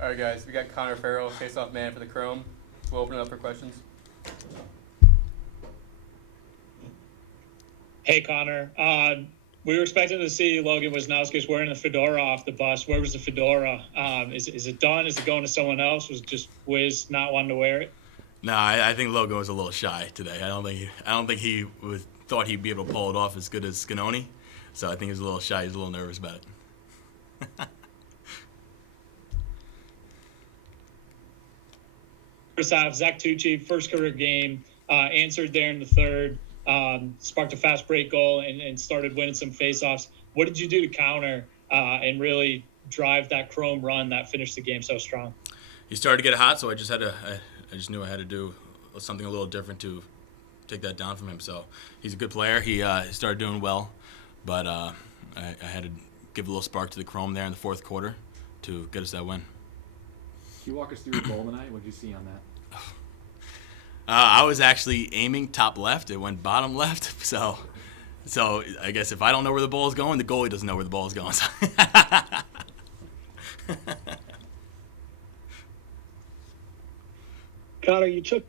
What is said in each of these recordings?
All right, guys, we got Connor Farrell, face-off man for the Chrome. We'll open it up for questions. Hey, Connor. We were expecting to see Logan Wisnowski's wearing the fedora off the bus. Where was the fedora? Is it done? Is it going to someone else? Was it just Wiz not wanting to wear it? No, I think Logan was a little shy today. I don't think he thought he'd be able to pull it off as good as Scanoni. So I think he was a little shy. He was a little nervous about it. First half, Zach Tucci, first career game, answered there in the third, sparked a fast break goal and started winning some faceoffs. What did you do to counter and really drive that Chrome run that finished the game so strong? He started to get hot, so I just knew I had to do something a little different to take that down from him. So he's a good player. He started doing well, but I had to give a little spark to the Chrome there in the fourth quarter to get us that win. Can you walk us through your goal tonight? What did you see on that? I was actually aiming top left. It went bottom left. So I guess if I don't know where the ball is going, the goalie doesn't know where the ball is going. Connor, you took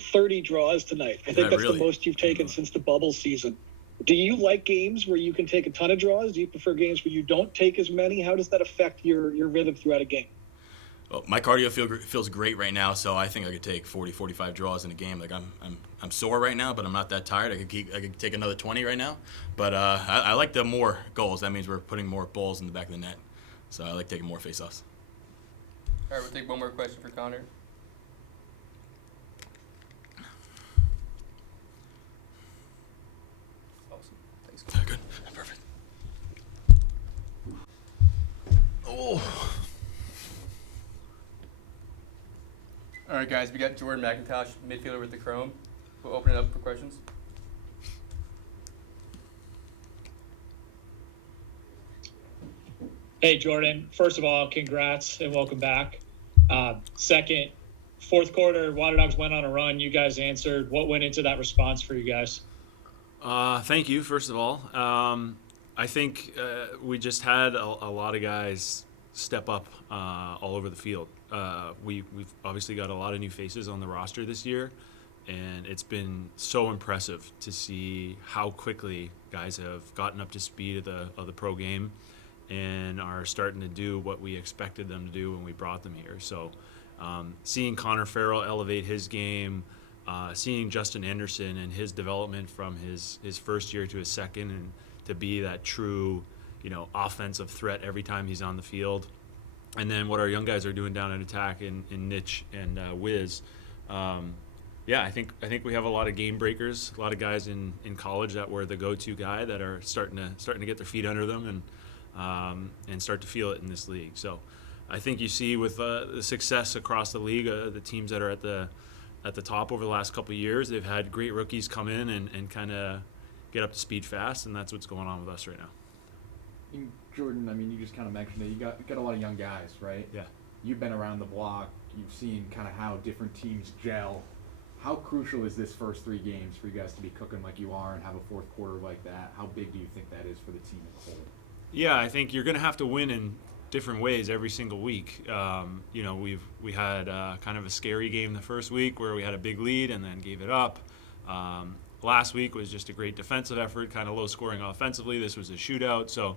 30 draws tonight. I think that's really? the most you've taken since the bubble season. Do you like games where you can take a ton of draws? Do you prefer games where you don't take as many? How does that affect your rhythm throughout a game? Well, my cardio feels great right now, so I think I could take 40, 45 draws in a game. Like I'm sore right now, but I'm not that tired. I could take another 20 right now. But I like the more goals. That means we're putting more balls in the back of the net. So I like taking more faceoffs. All right, we'll take one more question for Connor. Awesome. Thanks. Good. Perfect. Oh. All right, guys, we got Jordan McIntosh, midfielder with the Chrome. We'll open it up for questions. Hey, Jordan. First of all, congrats and welcome back. Second, fourth quarter, Water Dogs went on a run. You guys answered. What went into that response for you guys? Thank you, first of all. I think we just had a lot of guys step up all over the field. We've obviously got a lot of new faces on the roster this year, and it's been so impressive to see how quickly guys have gotten up to speed of the pro game and are starting to do what we expected them to do when we brought them here. So seeing Connor Farrell elevate his game, seeing Justin Anderson and his development from his first year to his second, and to be that true, offensive threat every time he's on the field. And then what our young guys are doing down in attack in Nitch and Wiz. I think we have a lot of game breakers, a lot of guys in college that were the go-to guy that are starting to get their feet under them and start to feel it in this league. So I think you see with the success across the league, the teams that are at the top over the last couple of years, they've had great rookies come in and kind of get up to speed fast, and that's what's going on with us right now. And Jordan, you just kind of mentioned it. You got a lot of young guys, right? Yeah. You've been around the block. You've seen kind of how different teams gel. How crucial is this first 3 games for you guys to be cooking like you are and have a fourth quarter like that? How big do you think that is for the team as a whole? Yeah, I think you're going to have to win in different ways every single week. We had kind of a scary game the first week where we had a big lead and then gave it up. Last week was just a great defensive effort, kind of low scoring offensively. This was a shootout. So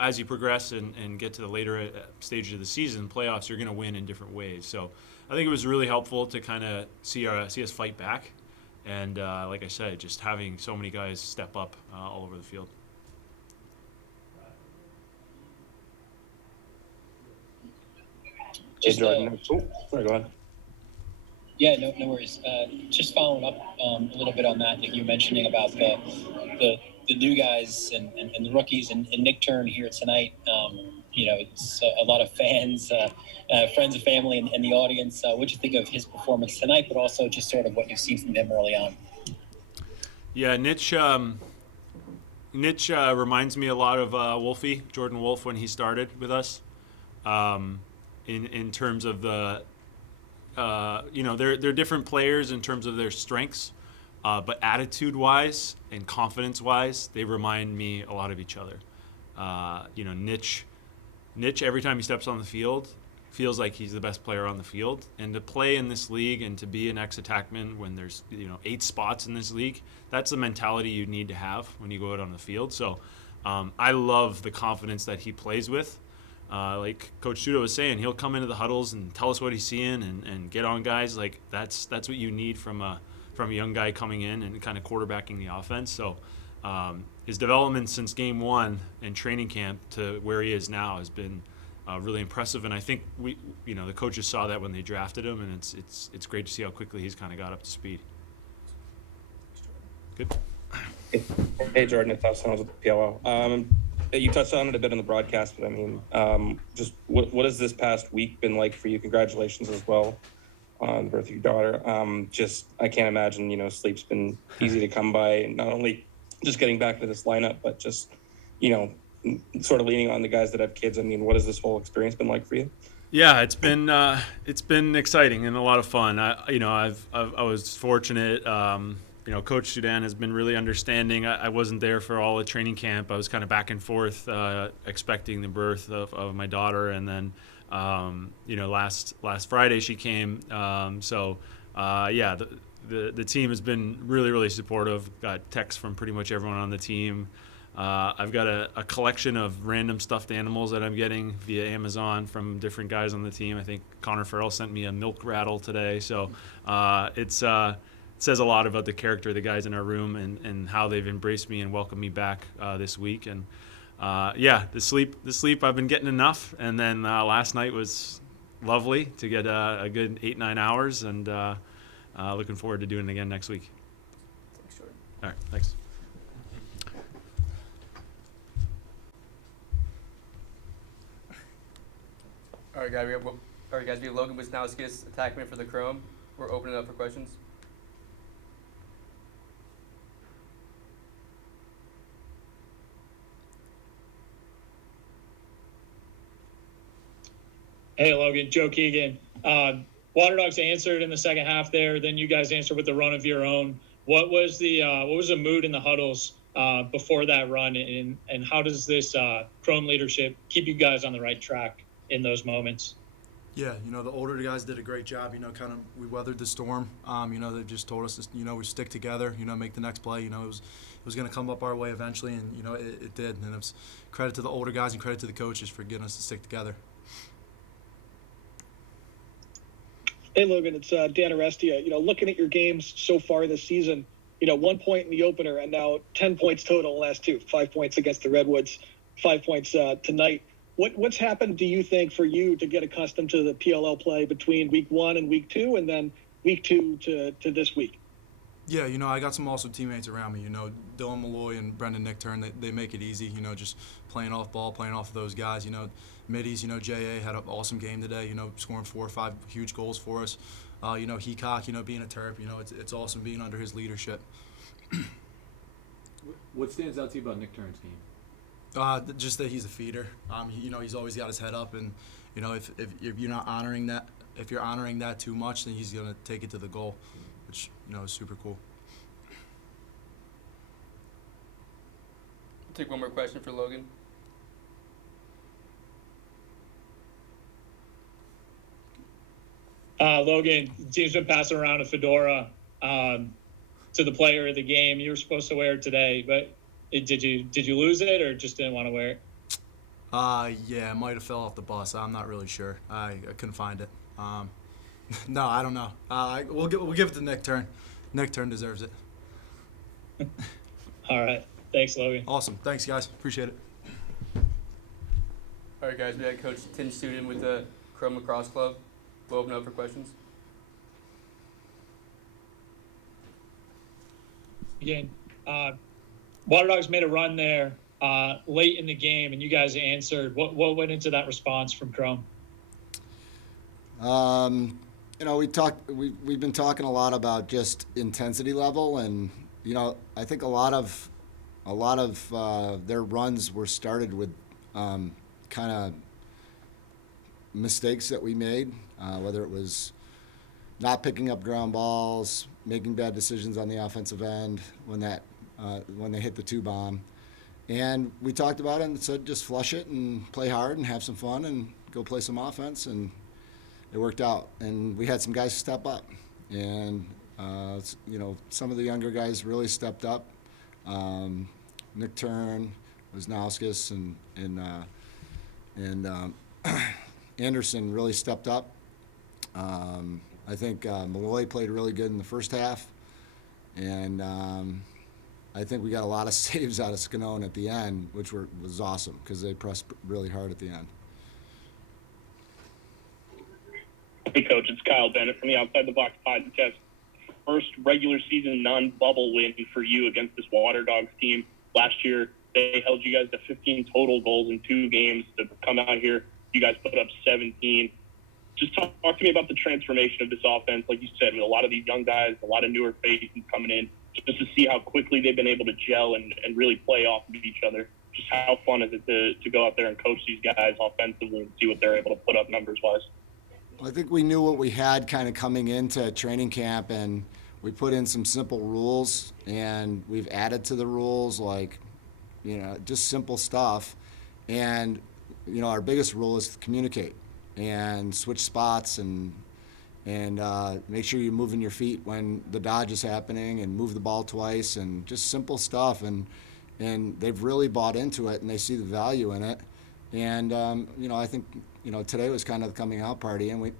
as you progress and get to the later stages of the season, playoffs, you're going to win in different ways. So I think it was really helpful to kind of see us fight back. And like I said, just having so many guys step up all over the field. Hey, Jordan. Sorry, go ahead. Yeah, no worries. Just following up a little bit on that you were mentioning about the new guys and the rookies and Nick Turn here tonight. It's a lot of fans, friends and family in the audience. What do you think of his performance tonight, but also just sort of what you've seen from him early on? Yeah, Nitch reminds me a lot of Wolfie, Jordan Wolf, when he started with us. In terms of the, they're different players in terms of their strengths, but attitude-wise and confidence-wise, they remind me a lot of each other. Nitch Niche, every time he steps on the field, feels like he's the best player on the field. And to play in this league and to be an ex-attackman when there's 8 spots in this league, that's the mentality you need to have when you go out on the field. So I love the confidence that he plays with. Like Coach Sudo was saying, he'll come into the huddles and tell us what he's seeing and get on guys. Like that's what you need from a young guy coming in and kind of quarterbacking the offense. So his development since game 1 in training camp to where he is now has been really impressive. And I think the coaches saw that when they drafted him, and it's great to see how quickly he's kind of got up to speed. Good. Hey, Jordan, it's Outscoring with the PLL. You touched on it a bit in the broadcast, but I mean, just what has this past week been like for you? Congratulations as well on the birth of your daughter. I can't imagine, sleep's been easy to come by, and not only just getting back to this lineup, but just, sort of leaning on the guys that have kids. I mean, what has this whole experience been like for you? Yeah, it's been exciting and a lot of fun. I was fortunate. Coach Sudan has been really understanding. I wasn't there for all of training camp. I was kind of back and forth, expecting the birth of my daughter, and then last Friday she came. The team has been really, really supportive. Got texts from pretty much everyone on the team. I've got a collection of random stuffed animals that I'm getting via Amazon from different guys on the team. I think Connor Farrell sent me a milk rattle today. So it says a lot about the character of the guys in our room and how they've embraced me and welcomed me back this week. And the sleep I've been getting enough. And then last night was lovely to get a good 8-9 hours, and looking forward to doing it again next week. Thanks, Jordan. All right, thanks. All right, guys. We have Logan Wisnowskis, attackman for the Chrome. We're opening it up for questions. Hey, Logan, Joe Keegan. Water Dogs answered in the second half there. Then you guys answered with a run of your own. What was the mood in the huddles before that run, and how does this Chrome leadership keep you guys on the right track in those moments? Yeah, the older guys did a great job. We weathered the storm. They just told us, we stick together. Make the next play. It was going to come up our way eventually, and it did. And it's credit to the older guys and credit to the coaches for getting us to stick together. Hey, Logan, it's Dan Arestia. Looking at your games so far this season, 1 point in the opener and now 10 points total in the last 2, 5 points against the Redwoods, 5 points tonight. What's happened, do you think, for you to get accustomed to the PLL play between week 1 and week 2 and then week 2 to this week? Yeah, I got some awesome teammates around me. Dylan Malloy and Brendan Nickturn, they make it easy, just playing off ball, playing off of those guys. Middies, J.A. had an awesome game today, scoring 4 or 5 huge goals for us. Heacock, being a Terp, it's awesome being under his leadership. What stands out to you about Nick Turn's game? Just that he's a feeder. He's always got his head up, and if you're not honoring that, if you're honoring that too much, then he's gonna take it to the goal, which is super cool. We'll take one more question for Logan. Logan, the team's been passing around a fedora to the player of the game. You were supposed to wear it today, but did you lose it or just didn't want to wear it? Yeah, it might have fell off the bus. I'm not really sure. I couldn't find it. No, I don't know. We'll give it to Nick Turn. Nick Turn deserves it. All right. Thanks, Logan. Awesome. Thanks, guys. Appreciate it. All right, guys. We had Coach Tim Student with the Chrome Lacrosse Club. We'll open up for questions. Again, Water Dogs made a run there late in the game, and you guys answered. What went into that response from Chrome? We've been talking a lot about just intensity level, and I think a lot of their runs were started with kind of mistakes that we made, whether it was not picking up ground balls, making bad decisions on the offensive end when they hit the 2 bomb, And we talked about it and said just flush it and play hard and have some fun and go play some offense, and it worked out. And we had some guys step up, and some of the younger guys really stepped up. Nick Turn, Wisnauskas, and Anderson really stepped up. I think Malloy played really good in the first half, and I think we got a lot of saves out of Scanone at the end, which was awesome because they pressed really hard at the end. Hey, Coach, it's Kyle Bennett from the Outside the Box podcast. First regular season non-bubble win for you against this Water Dogs team. Last year, they held you guys to 15 total goals in 2 games. To come out here, you guys put up 17. Just talk to me about the transformation of this offense. Like you said, with a lot of these young guys, a lot of newer faces coming in, just to see how quickly they've been able to gel and really play off of each other. Just how fun is it to go out there and coach these guys offensively and see what they're able to put up numbers-wise? I think we knew what we had kind of coming into training camp, and we put in some simple rules, and we've added to the rules, like, just simple stuff. And, our biggest rule is to communicate and switch spots and make sure you're moving your feet when the dodge is happening and move the ball twice and just simple stuff. And they've really bought into it, and they see the value in it. And, I think, today was kind of the coming out party, and we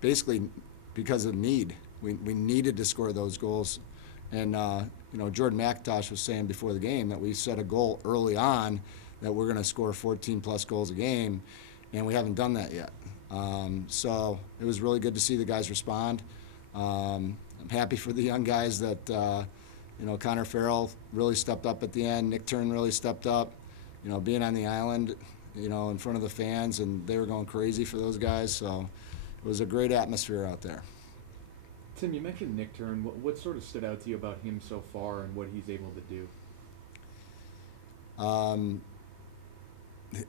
basically, because of need, we needed to score those goals. And, Jordan McIntosh was saying before the game that we set a goal early on that we're going to score 14-plus goals a game, and we haven't done that yet. So it was really good to see the guys respond. I'm happy for the young guys that, Connor Farrell really stepped up at the end. Nick Turn really stepped up, being on the island, in front of the fans, and they were going crazy for those guys. So it was a great atmosphere out there. Tim, you mentioned Nick Turn. What sort of stood out to you about him so far and what he's able to do?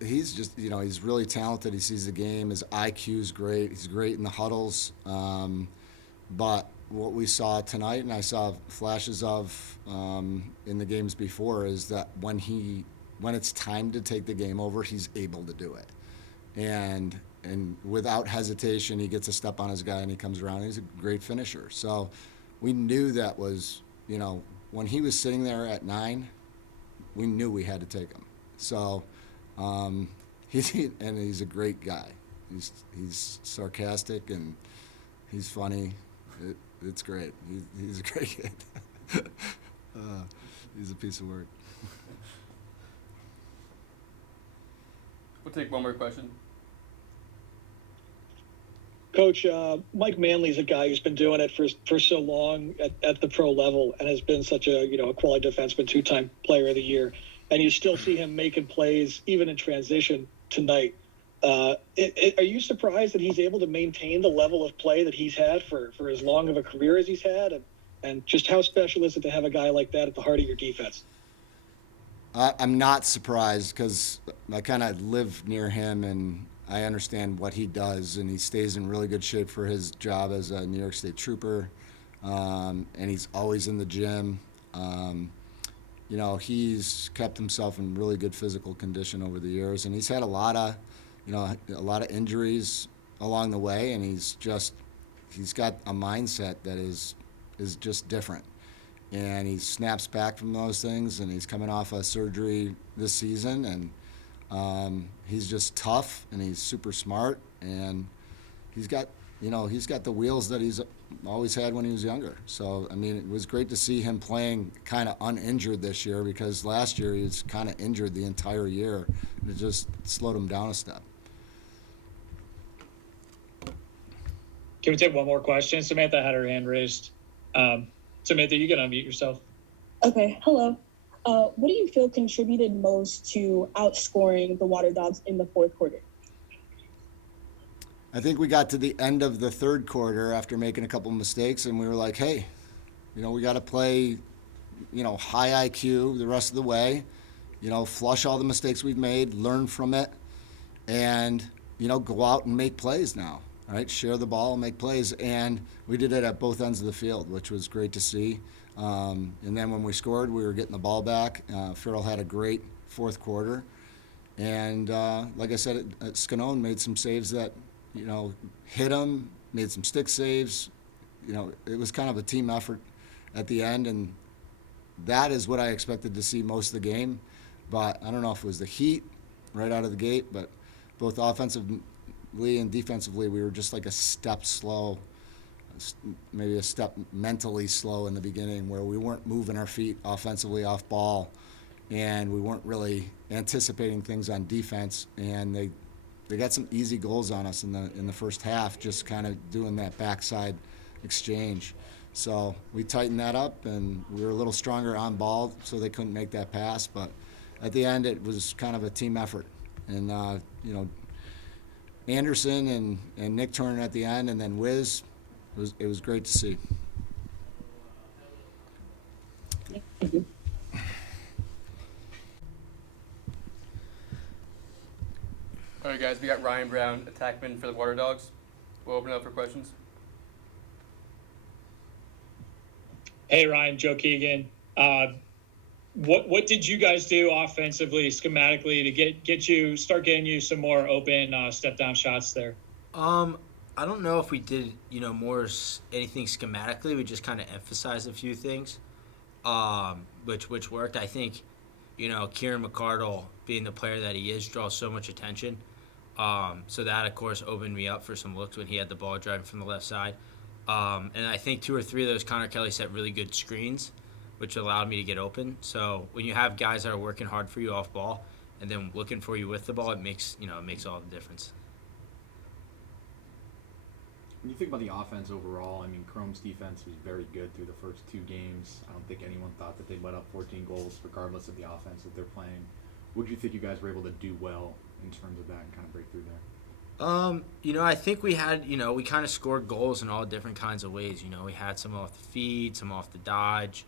He's just, he's really talented. He sees the game. His IQ's great. He's great in the huddles. But what we saw tonight, and I saw flashes of in the games before, is that when it's time to take the game over, he's able to do it. And without hesitation, he gets a step on his guy and he comes around. He's a great finisher. So we knew that was, when he was sitting there at 9, we knew we had to take him. So he's a great guy. He's sarcastic and he's funny. It's great. He's a great kid. He's a piece of work. We'll take one more question. Coach, Mike Manley's a guy who's been doing it for so long at the pro level and has been such a quality defenseman, 2-time player of the year. And you still see him making plays even in transition tonight. Are you surprised that he's able to maintain the level of play that he's had for as long of a career as he's had? And just how special is it to have a guy like that at the heart of your defense? I'm not surprised because I kind of live near him and I understand what he does, and he stays in really good shape for his job as a New York State Trooper, and he's always in the gym. He's kept himself in really good physical condition over the years, and he's had a lot of injuries along the way, and he's got a mindset that is just different. And he snaps back from those things, and he's coming off a surgery this season, and he's just tough, and he's super smart, and he's got the wheels that he's always had when he was younger. So, it was great to see him playing kind of uninjured this year, because last year he was kind of injured the entire year, and it just slowed him down a step. Can we take one more question? Samantha had her hand raised. Samantha, you can unmute yourself. Okay, hello. What do you feel contributed most to outscoring the Water Dogs in the fourth quarter? I think we got to the end of the third quarter after making a couple mistakes, and we were like, hey, we got to play, high IQ the rest of the way, flush all the mistakes we've made, learn from it, and, go out and make plays now. All right, share the ball, make plays, and we did it at both ends of the field, which was great to see. And then when we scored, we were getting the ball back. Farrell had a great fourth quarter. And like I said, Scanone made some saves that, hit him, made some stick saves. It was kind of a team effort at the end, and that is what I expected to see most of the game. But I don't know if it was the heat right out of the gate, but both offensively and defensively, we were just like a step slow, maybe a step mentally slow in the beginning, where we weren't moving our feet offensively off ball, and we weren't really anticipating things on defense. And they got some easy goals on us in the first half, just kind of doing that backside exchange. So we tightened that up, and we were a little stronger on ball, so they couldn't make that pass. But at the end, it was kind of a team effort. And, Anderson and Nick Turner at the end, and then Wiz, it was great to see. All right, guys, we got Ryan Brown, attackman for the Water Dogs. We'll open it up for questions. Hey, Ryan, Joe Keegan. What did you guys do offensively, schematically, to start getting you some more open step down shots there? I don't know if we did more anything schematically. We just kind of emphasized a few things, which worked. I think Kieran McCardle, being the player that he is, draws so much attention. So that, of course, opened me up for some looks when he had the ball driving from the left side. And I think 2 or 3 of those, Connor Kelly set really good screens, which allowed me to get open. So when you have guys that are working hard for you off ball and then looking for you with the ball, it makes all the difference. When you think about the offense overall, I mean, Chrome's defense was very good through the first 2 games. I don't think anyone thought that they'd let up 14 goals regardless of the offense that they're playing. What do you think you guys were able to do well in terms of that and kind of break through there? I think we had, we kind of scored goals in all different kinds of ways. We had some off the feed, some off the dodge,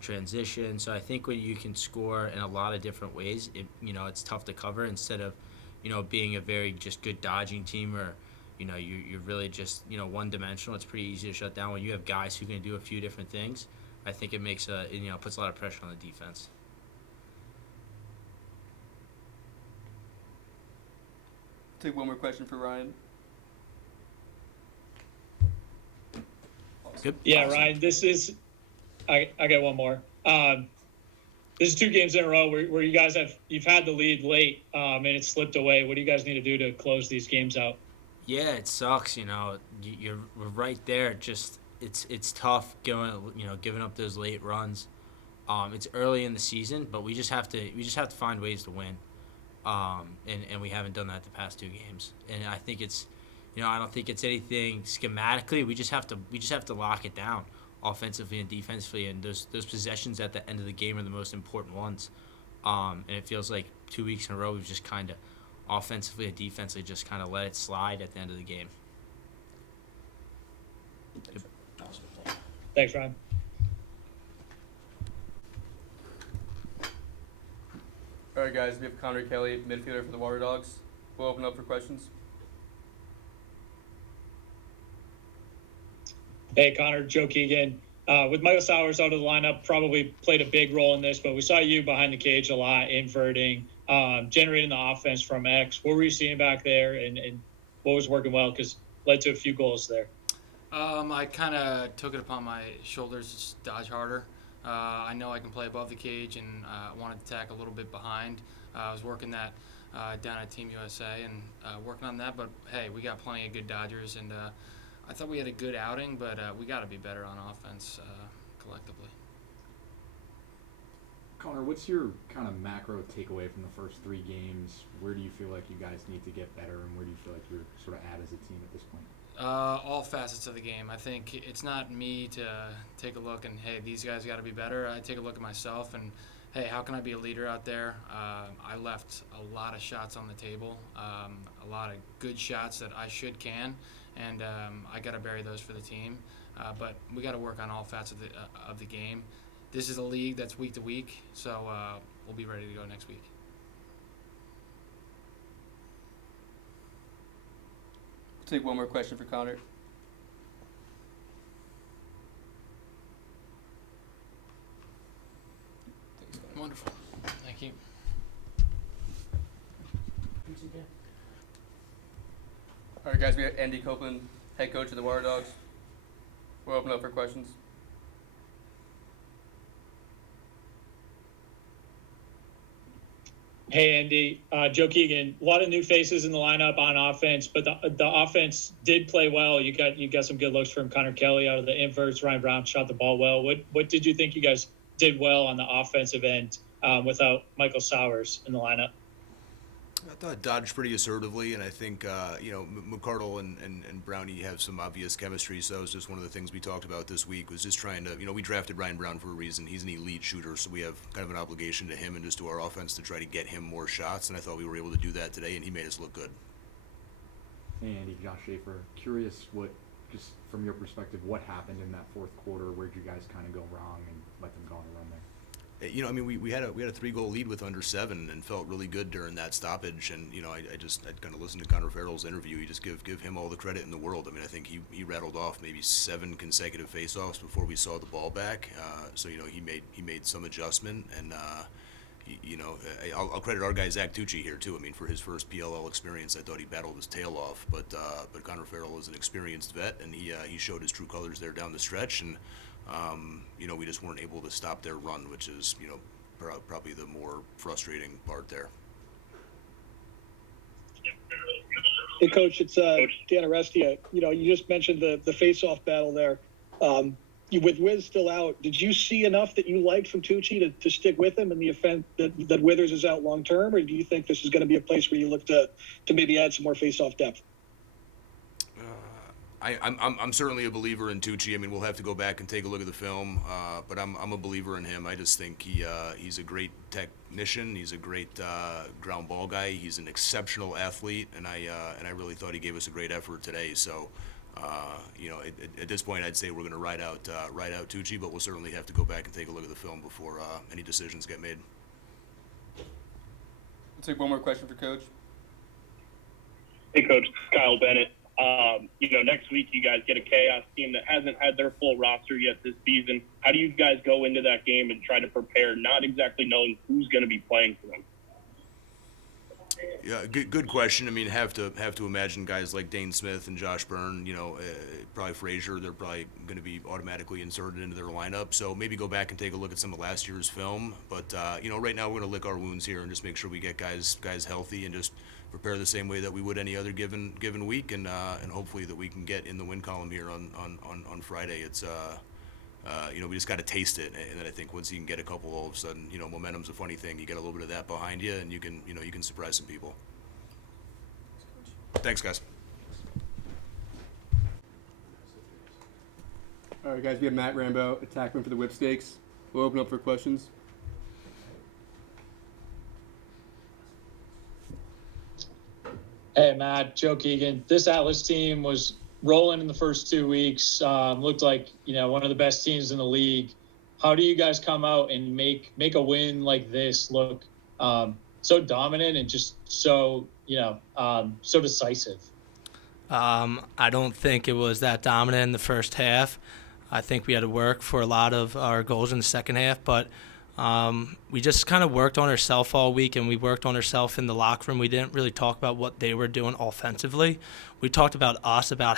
transition. So I think when you can score in a lot of different ways, it's tough to cover instead of, being a very just good dodging team or, you're really just, one-dimensional. It's pretty easy to shut down. When you have guys who can do a few different things, I think it makes puts a lot of pressure on the defense. Take one more question for Ryan. Good. Yeah, Ryan, I got one more. This is 2 games in a row where you guys you've had the lead late, and it slipped away. What do you guys need to do to close these games out? Yeah, it sucks. You're right there. Just it's tough giving up those late runs. It's early in the season, but we just have to find ways to win. And we haven't done that the past 2 games. And I think it's, I don't think it's anything schematically. We just have to lock it down offensively and defensively. And those possessions at the end of the game are the most important ones. And it feels like 2 weeks in a row we've just kind of offensively and defensively just kind of let it slide at the end of the game. Thanks, Ryan. All right, guys, we have Connor Kelly, midfielder for the Water Dogs. We'll open up for questions. Hey, Connor, Joe Keegan. With Michael Sowers out of the lineup, probably played a big role in this, but we saw you behind the cage a lot, inverting, generating the offense from X. What were you seeing back there, and what was working well? Because led to a few goals there. I kind of took it upon my shoulders to just dodge harder. I know I can play above the cage, and wanted to tack a little bit behind. I was working that down at Team USA and working on that, but hey, we got plenty of good Dodgers, and I thought we had a good outing, but we got to be better on offense collectively. Connor, what's your kind of macro takeaway from the first 3 games? Where do you feel like you guys need to get better, and where do you feel like you're sort of at as a team at this point? All facets of the game. I think it's not me to take a look and, hey, these guys got to be better. I take a look at myself and, hey, how can I be a leader out there? I left a lot of shots on the table, a lot of good shots that I can, and I got to bury those for the team. But we got to work on all facets of the game. This is a league that's week to week, so we'll be ready to go next week. Take one more question for Connor. Wonderful. Thank you. All right, guys, we have Andy Copeland, head coach of the Water Dogs. We'll open up for questions. Hey, Andy. Joe Keegan. A lot of new faces in the lineup on offense, but the offense did play well. You got some good looks from Connor Kelly out of the inverts. Ryan Brown shot the ball well. What did you think you guys did well on the offensive end without Michael Sowers in the lineup? I thought dodged pretty assertively, and I think McCardle and Brownie have some obvious chemistry. So that was just one of the things we talked about this week. Was just trying to, we drafted Ryan Brown for a reason. He's an elite shooter, so we have kind of an obligation to him and just to our offense to try to get him more shots. And I thought we were able to do that today, and he made us look good. Hey Andy, Josh Schaefer. Curious just from your perspective, what happened in that fourth quarter? Where'd you guys kind of go wrong and let them go on a run there? We had a 3-goal lead with under 7 and felt really good during that stoppage. And I kind of listened to Connor Farrell's interview. You just give him all the credit in the world. I think he rattled off maybe 7 consecutive faceoffs before we saw the ball back. So he made some adjustment, and I'll credit our guy Zach Tucci here too. For his first PLL experience, I thought he battled his tail off, but Connor Farrell is an experienced vet, and he showed his true colors there down the stretch. And we just weren't able to stop their run, which is, probably the more frustrating part there. Hey, Coach, it's Dan Arestia. You just mentioned the face-off battle there. With Wiz still out, did you see enough that you liked from Tucci to stick with him in the event that Withers is out long-term, or do you think this is going to be a place where you look to maybe add some more face-off depth? I'm certainly a believer in Tucci. We'll have to go back and take a look at the film, but I'm a believer in him. I just think he's a great technician. He's a great ground ball guy. He's an exceptional athlete, and I really thought he gave us a great effort today. So, at this point, I'd say we're going to ride out Tucci, but we'll certainly have to go back and take a look at the film before any decisions get made. We'll take one more question for Coach. Hey, Coach, it's Kyle Bennett. Next week you guys get a Chaos team that hasn't had their full roster yet this season. How do you guys go into that game and try to prepare, not exactly knowing who's going to be playing for them? Yeah, good question. Have to imagine guys like Dane Smith and Josh Byrne, probably Frazier, they're probably going to be automatically inserted into their lineup. So maybe go back and take a look at some of last year's film. But, right now we're going to lick our wounds here and just make sure we get guys healthy and just prepare the same way that we would any other given week, and hopefully that we can get in the win column here on Friday. It's we just got to taste it, and then I think once you can get a couple, all of a sudden, momentum's a funny thing. You get a little bit of that behind you, and you can surprise some people. Thanks, guys. All right, guys, we have Matt Rambo, attackman for the Whip Stakes. We'll open up for questions. Hey, Matt, Joe Keegan. This Atlas team was rolling in the first 2 weeks. Looked like, one of the best teams in the league. How do you guys come out and make a win like this look so dominant and just so, so decisive? I don't think it was that dominant in the first half. I think we had to work for a lot of our goals in the second half, but we just kind of worked on ourselves all week, and we worked on ourselves in the locker room. We didn't really talk about what they were doing offensively. We talked about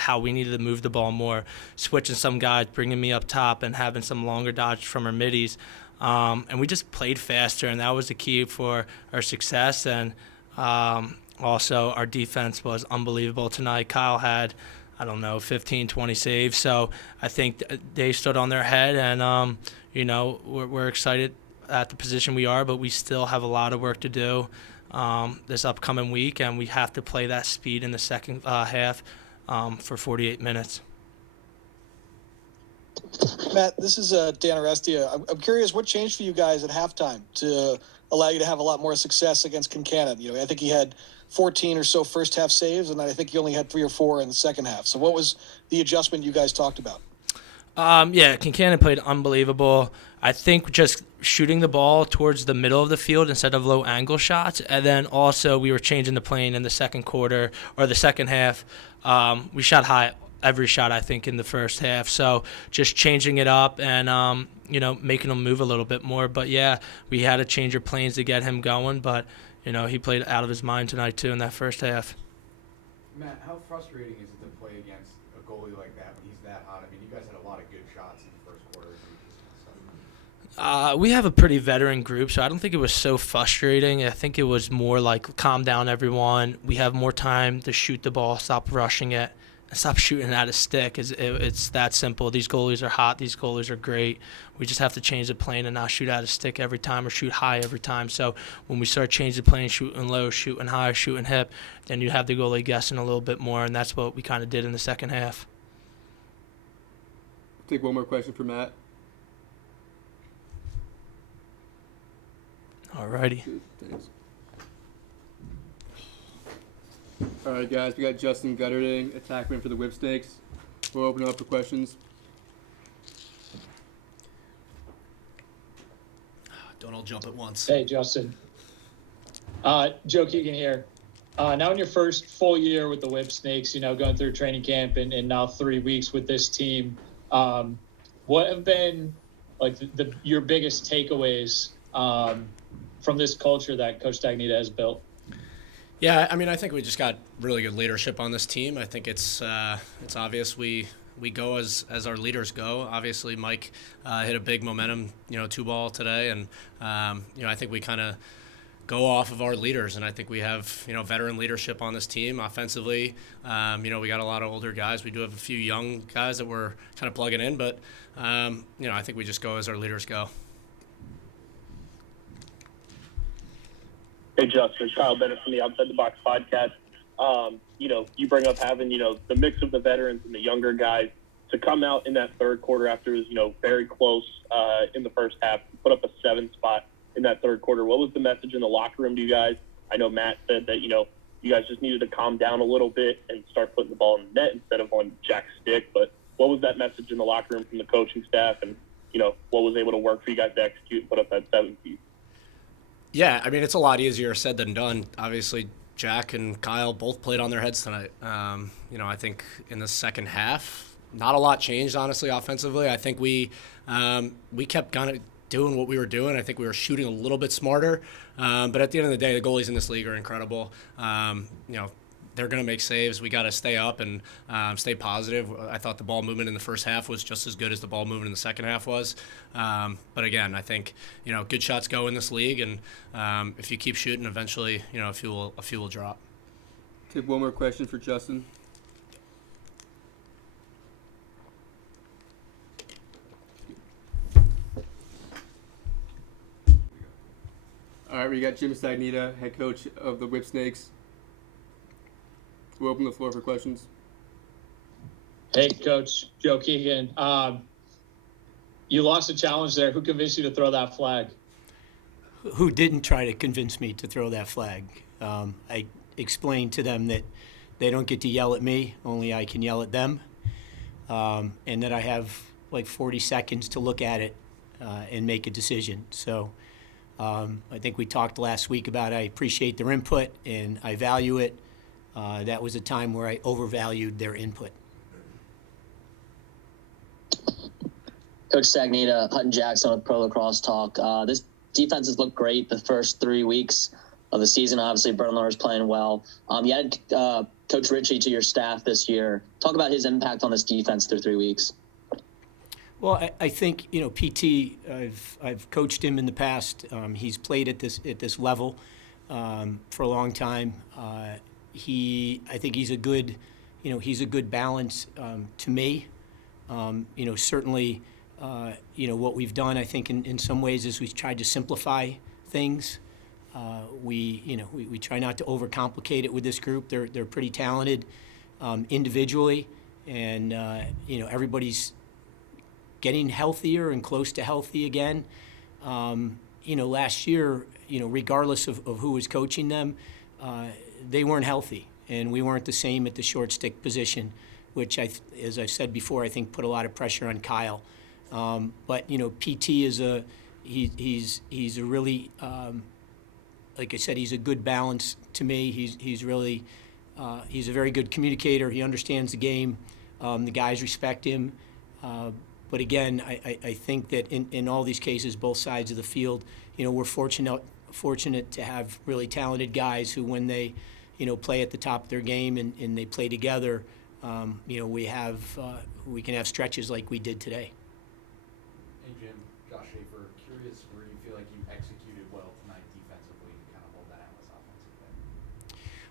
how we needed to move the ball more, switching some guys, bringing me up top, and having some longer dodge from our middies. And we just played faster, and that was the key for our success. And also, our defense was unbelievable tonight. Kyle had, 15, 20 saves. So I think they stood on their head, and, we're excited at the position we are, but we still have a lot of work to do this upcoming week, and we have to play that speed in the second half for 48 minutes. Matt, this is Dan Arestia. I'm curious, what changed for you guys at halftime to allow you to have a lot more success against Kincannon? I think he had 14 or so first half saves, and then I think you only had 3 or 4 in the second half. So what was the adjustment you guys talked about? Kincannon played unbelievable. I think just shooting the ball towards the middle of the field instead of low angle shots, and then also we were changing the plane in the second quarter or the second half. We shot high every shot, I think, in the first half. So just changing it up and making him move a little bit more. But yeah, we had to change our planes to get him going. But he played out of his mind tonight too in that first half. Matt, how frustrating is it to play against a goalie like that when he's that hot? I mean, you guys had a lot of good shots in the first quarter. We have a pretty veteran group, so I don't think it was so frustrating. I think it was more like calm down, everyone. We have more time to shoot the ball, stop rushing it, and stop shooting it out of stick. It's that simple. These goalies are hot. These goalies are great. We just have to change the plane and not shoot out of stick every time or shoot high every time. So when we start changing the plane, shooting low, shooting high, shooting hip, then you have the goalie guessing a little bit more, and that's what we kind of did in the second half. Take one more question for Matt. Alrighty. Thanks. All right, guys, we got Justin Gutterding, attackman for the Whipsnakes. We'll open it up for questions. Don't all jump at once. Hey, Justin. Joe Keegan here. Now in your first full year with the Whipsnakes, going through training camp and now 3 weeks with this team, what have been like your biggest takeaways from this culture that Coach Stagnita has built? Yeah, I mean, I think we just got really good leadership on this team. I think it's obvious we go as our leaders go. Obviously, Mike hit a big momentum, 2-ball today, and I think we kind of go off of our leaders, and I think we have veteran leadership on this team. Offensively, we got a lot of older guys. We do have a few young guys that we're kind of plugging in, but I think we just go as our leaders go. Hey, Justin, Kyle Bennett from the Outside the Box podcast. You bring up having, the mix of the veterans and the younger guys to come out in that third quarter after it was, very close in the first half, put up a 7 spot in that third quarter. What was the message in the locker room to you guys? I know Matt said that, you guys just needed to calm down a little bit and start putting the ball in the net instead of on Jack's stick. But what was that message in the locker room from the coaching staff, and, what was able to work for you guys to execute and put up that 7 piece? Yeah, I mean, it's a lot easier said than done. Obviously, Jack and Kyle both played on their heads tonight. I think in the second half, not a lot changed, honestly, offensively. I think we kept kind of doing what we were doing. I think we were shooting a little bit smarter. But at the end of the day, the goalies in this league are incredible. They're going to make saves. We got to stay up and stay positive. I thought the ball movement in the first half was just as good as the ball movement in the second half was. But again, I think good shots go in this league, and if you keep shooting, eventually a few will drop. Take one more question for Justin. All right, we got Jim Stagnita, head coach of the Whipsnakes. We'll open the floor for questions. Hey, Coach Joe Keegan. You lost a challenge there. Who convinced you to throw that flag? Who didn't try to convince me to throw that flag? I explained to them that they don't get to yell at me, only I can yell at them, and that I have like 40 seconds to look at it and make a decision. So I think we talked last week about I appreciate their input and I value it. That was a time where I overvalued their input. Coach Stagnita, Hutton Jackson with Pro Lacrosse Talk. This defense has looked great the first 3 weeks of the season. Obviously, Bernard is playing well. You had Coach Ritchie to your staff this year. Talk about his impact on this defense through 3 weeks. Well, I think PT. I've coached him in the past. He's played at this level for a long time. I think he's a good, he's a good balance to me. Certainly, what we've done, I think, in some ways, is we've tried to simplify things. We try not to overcomplicate it with this group. They're pretty talented individually, and everybody's getting healthier and close to healthy again. Last year, regardless of who was coaching them, they weren't healthy, and we weren't the same at the short stick position, which, as I've said before, I think put a lot of pressure on Kyle. But PT is he's a really, like I said, he's a good balance to me. He's really he's a very good communicator. He understands the game. The guys respect him. But again, I think that in all these cases, both sides of the field, we're fortunate to have really talented guys who, when they play at the top of their game and they play together, we can have stretches like we did today. Hey Jim, Josh Schaefer, curious where you feel like you executed well tonight defensively and kind of hold that Atlas offensive thing.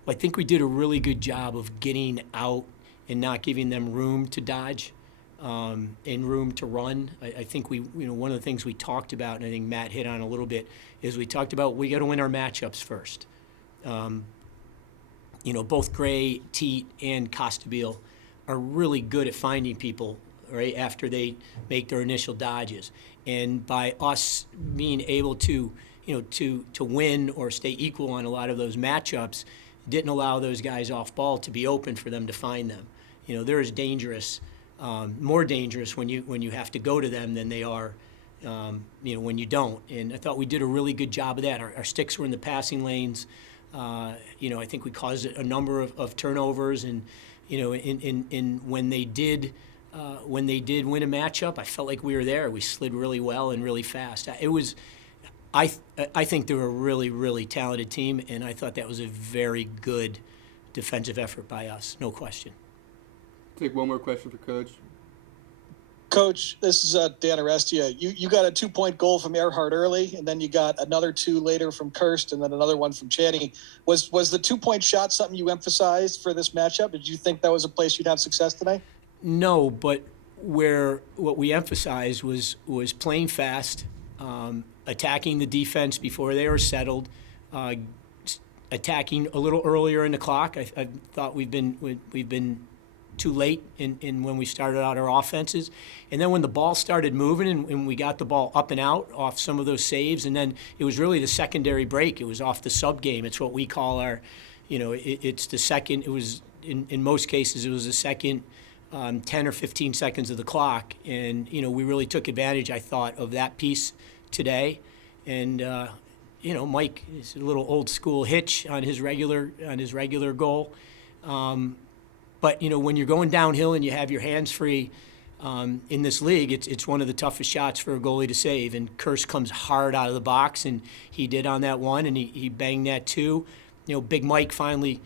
Well, I think we did a really good job of getting out and not giving them room to dodge and room to run. I think one of the things we talked about, and I think Matt hit on a little bit, is we talked about we got to win our matchups first. Both Gray, Teat, and Costabile are really good at finding people right after they make their initial dodges. And by us being able to win or stay equal on a lot of those matchups, didn't allow those guys off ball to be open for them to find them. They're as dangerous, more dangerous when you have to go to them than they are, when you don't. And I thought we did a really good job of that. Our sticks were in the passing lanes. I think we caused a number of turnovers, and when they did win a matchup, I felt like we were there. We slid really well and really fast. I think they're a really, really talented team, and I thought that was a very good defensive effort by us, no question. Take one more question for Coach. Coach, this is Dan Arestia. You got a 2-point goal from Earhart early, and then you got another 2 later from Kirst, and then another one from Channy. Was the 2-point shot something you emphasized for this matchup? Did you think that was a place you'd have success today? No, but what we emphasized was playing fast, attacking the defense before they were settled, attacking a little earlier in the clock. I thought we've been too late in when we started out our offenses. And then when the ball started moving and we got the ball up and out off some of those saves, and then it was really the secondary break. It was off the sub game. It's what we call our, it's the second, it was, in most cases, it was the second 10 or 15 seconds of the clock. And, we really took advantage, I thought, of that piece today. And, Mike is a little old school hitch on his regular goal. But, when you're going downhill and you have your hands free in this league, it's one of the toughest shots for a goalie to save. And Kirst comes hard out of the box, and he did on that one, and he banged that too. Big Mike finally,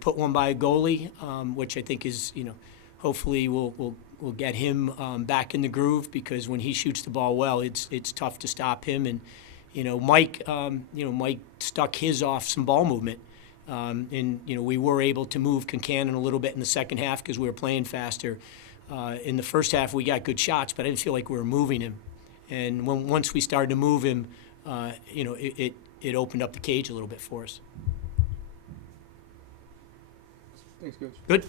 put one by a goalie, which I think is, hopefully we'll get him back in the groove, because when he shoots the ball well, it's tough to stop him. And, Mike stuck his off some ball movement. And we were able to move Concannon a little bit in the second half because we were playing faster. In the first half, we got good shots, but I didn't feel like we were moving him. And once we started to move him, it opened up the cage a little bit for us. Thanks, Coach. Good.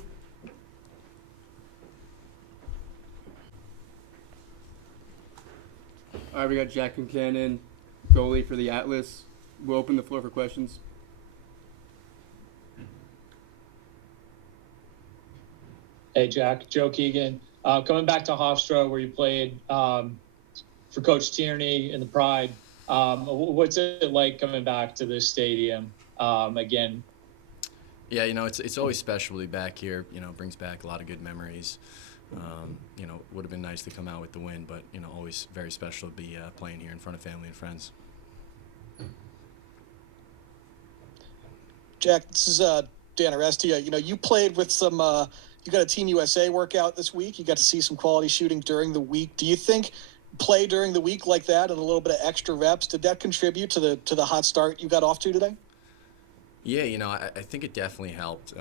All right, we got Jack Concannon, goalie for the Atlas. We'll open the floor for questions. Hey, Jack. Joe Keegan. Coming back to Hofstra, where you played for Coach Tierney in the Pride, what's it like coming back to this stadium again? Yeah, it's always special to be back here. It brings back a lot of good memories. Would have been nice to come out with the win, but, always very special to be playing here in front of family and friends. Jack, this is Dan Arestia. You played with some you got a Team USA workout this week. You got to see some quality shooting during the week. Do you think play during the week like that and a little bit of extra reps, did that contribute to the hot start you got off to today? Yeah, I think it definitely helped.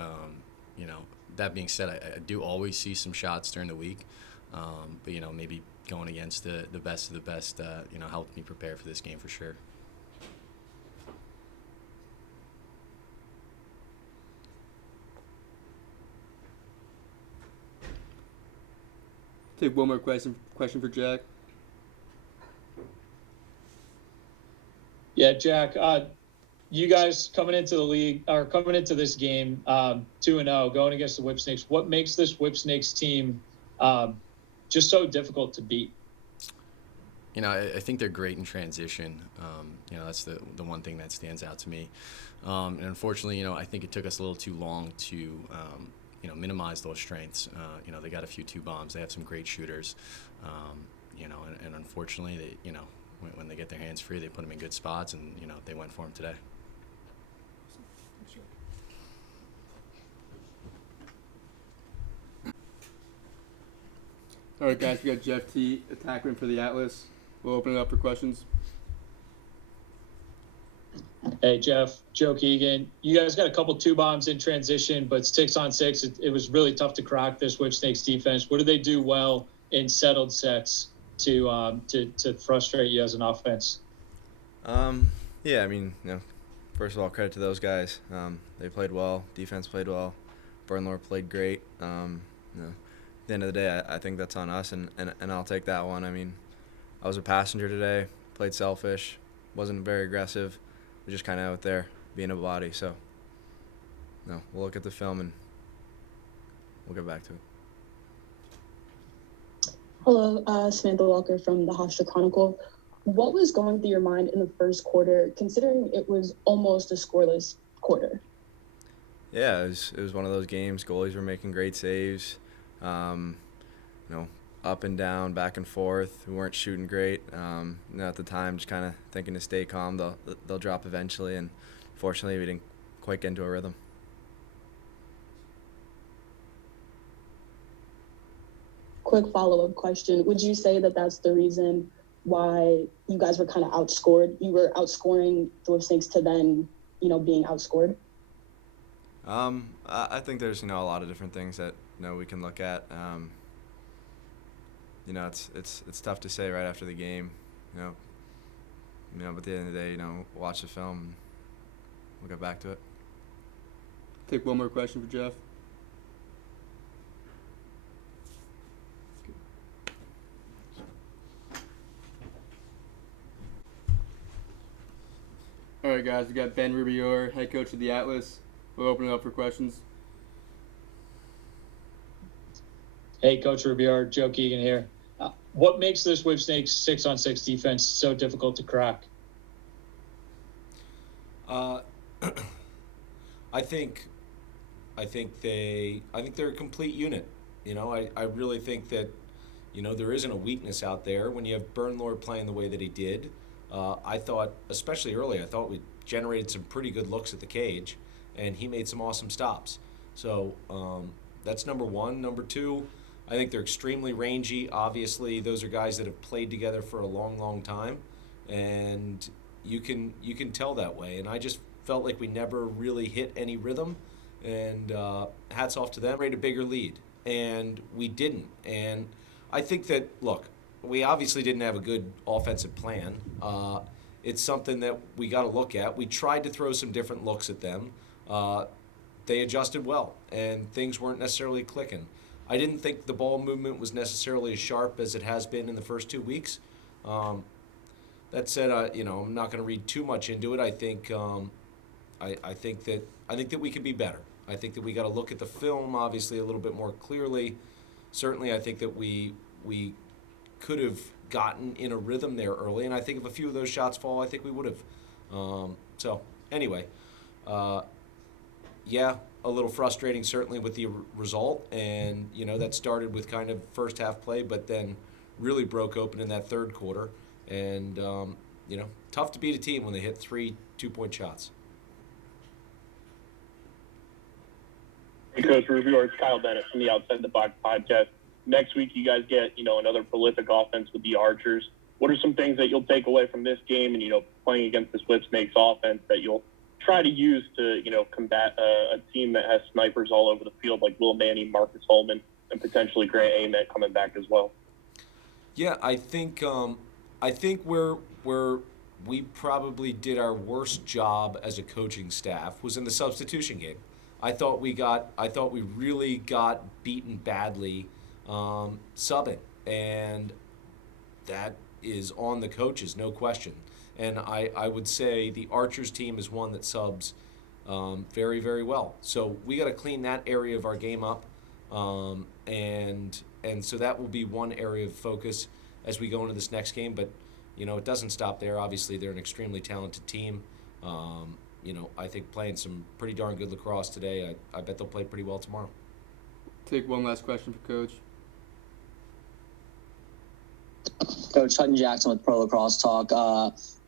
That being said, I do always see some shots during the week. But, maybe going against the best of the best, helped me prepare for this game for sure. Take one more question for Jack. Yeah, Jack, you guys coming into the league or coming into this game 2-0, going against the Whipsnakes, what makes this Whipsnakes team just so difficult to beat? I think they're great in transition. That's the one thing that stands out to me. And unfortunately, I think it took us a little too long to minimize those strengths. They got a few 2 bombs. They have some great shooters. And unfortunately, they, when they get their hands free, they put them in good spots, and, they went for them today. All right, guys, we got Jeff T, attackman for the Atlas. We'll open it up for questions. Hey, Jeff, Joe Keegan. You guys got a couple 2-bombs in transition, but 6-on-6, it was really tough to crack this Whipsnakes defense. What do they do well in settled sets to frustrate you as an offense? Yeah, I mean, first of all, credit to those guys. They played well. Defense played well. Bernlor played great. At the end of the day, I think that's on us, and I'll take that one. I mean, I was a passenger today, played selfish, wasn't very aggressive. We're just kind of out there being a body. So, we'll look at the film and we'll get back to it. Hello, Samantha Walker from the Hofstra Chronicle. What was going through your mind in the first quarter, considering it was almost a scoreless quarter? Yeah, it was one of those games. Goalies were making great saves. Up and down, back and forth. We weren't shooting great. At the time, just kind of thinking to stay calm. They'll drop eventually, and fortunately, we didn't quite get into a rhythm. Quick follow-up question. Would you say that that's the reason why you guys were kind of outscored? You were outscoring the Whipsnakes to then, being outscored? I think there's, a lot of different things that, we can look at. It's tough to say right after the game, but at the end of the day, watch the film and we'll get back to it. Take one more question for Jeff. All right, guys, we got Ben Rubior, head coach of the Atlas. We'll open it up for questions. Hey, Coach Rubior, Joe Keegan here. What makes this Whipsnakes 6-on-6 defense so difficult to crack? I think they're a complete unit. I really think that, there isn't a weakness out there when you have Bernlor playing the way that he did. I thought, especially early, we generated some pretty good looks at the cage, and he made some awesome stops. So that's number one. Number two, I think they're extremely rangy. Obviously, those are guys that have played together for a long, long time, and you can tell that way. And I just felt like we never really hit any rhythm, and hats off to them. Made a bigger lead, and we didn't. And I think that, look, we obviously didn't have a good offensive plan. It's something that we got to look at. We tried to throw some different looks at them. They adjusted well, and things weren't necessarily clicking. I didn't think the ball movement was necessarily as sharp as it has been in the first 2 weeks. That said, I'm not going to read too much into it. I think that we can be better. I think that we got to look at the film obviously a little bit more clearly. Certainly, I think that we could have gotten in a rhythm there early, and I think if a few of those shots fall, I think we would have. So anyway, a little frustrating certainly with the result, and that started with kind of first half play, but then really broke open in that third quarter, and tough to beat a team when they hit 3 2-point shots. Hey, Coach Rubio, it's Kyle Bennett from the Outside the Box podcast. Next week, you guys get, another prolific offense with the Archers. What are some things that you'll take away from this game and, playing against this Whipsnakes offense that you'll try to use to, combat a team that has snipers all over the field like Will Manny, Marcus Holman, and potentially Grant Ament coming back as well? Yeah, I think where we probably did our worst job as a coaching staff was in the substitution game. I thought we really got beaten badly subbing, and that is on the coaches, no question. And I would say the Archers team is one that subs very, very well. So we got to clean that area of our game up, and so that will be one area of focus as we go into this next game. But it doesn't stop there. Obviously, they're an extremely talented team. I think playing some pretty darn good lacrosse today. I bet they'll play pretty well tomorrow. Take one last question for Coach. Coach Hutton Jackson with Pro Lacrosse Talk.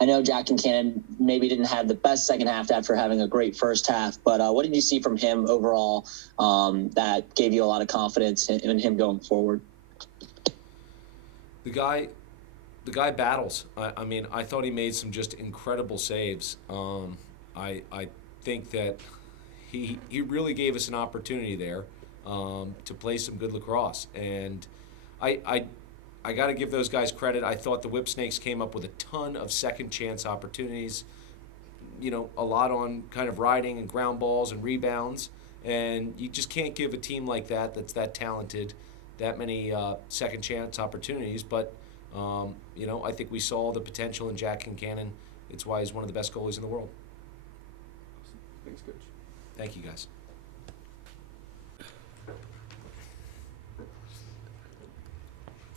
I know Jack Kincannon maybe didn't have the best second half after having a great first half, but what did you see from him overall that gave you a lot of confidence in him going forward? the guy battles. I mean, I thought he made some just incredible saves. I think that he really gave us an opportunity there to play some good lacrosse, and I got to give those guys credit. I thought the Whip Snakes came up with a ton of second chance opportunities. You know, a lot on kind of riding and ground balls and rebounds, and you just can't give a team like that's that talented that many second chance opportunities. But you know, I think we saw the potential in Jack Kincannon. It's why he's one of the best goalies in the world. Thanks, Coach. Thank you, guys.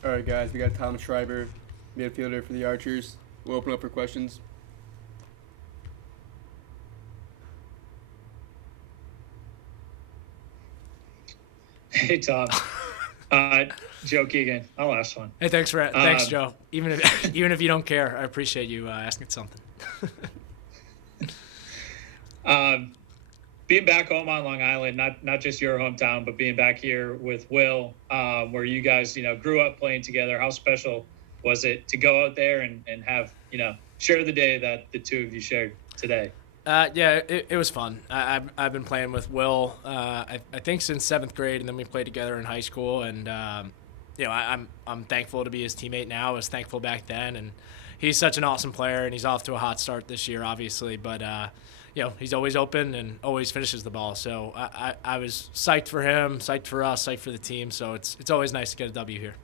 All right, guys, we got Tom Schreiber, midfielder for the Archers. We'll open up for questions. Hey, Tom. Joe Keegan. I'll ask one. Hey, thanks, Joe. Even if you don't care, I appreciate you asking something. Being back home on Long Island, not just your hometown, but being back here with Will, where you guys, grew up playing together. How special was it to go out there and have, share the day that the two of you shared today? Yeah, it was fun. I've been playing with Will, I think since 7th grade, and then we played together in high school. And I'm thankful to be his teammate now. I was thankful back then, and he's such an awesome player, and he's off to a hot start this year, obviously. But he's always open and always finishes the ball. So I was psyched for him, psyched for us, psyched for the team. So it's always nice to get a W here.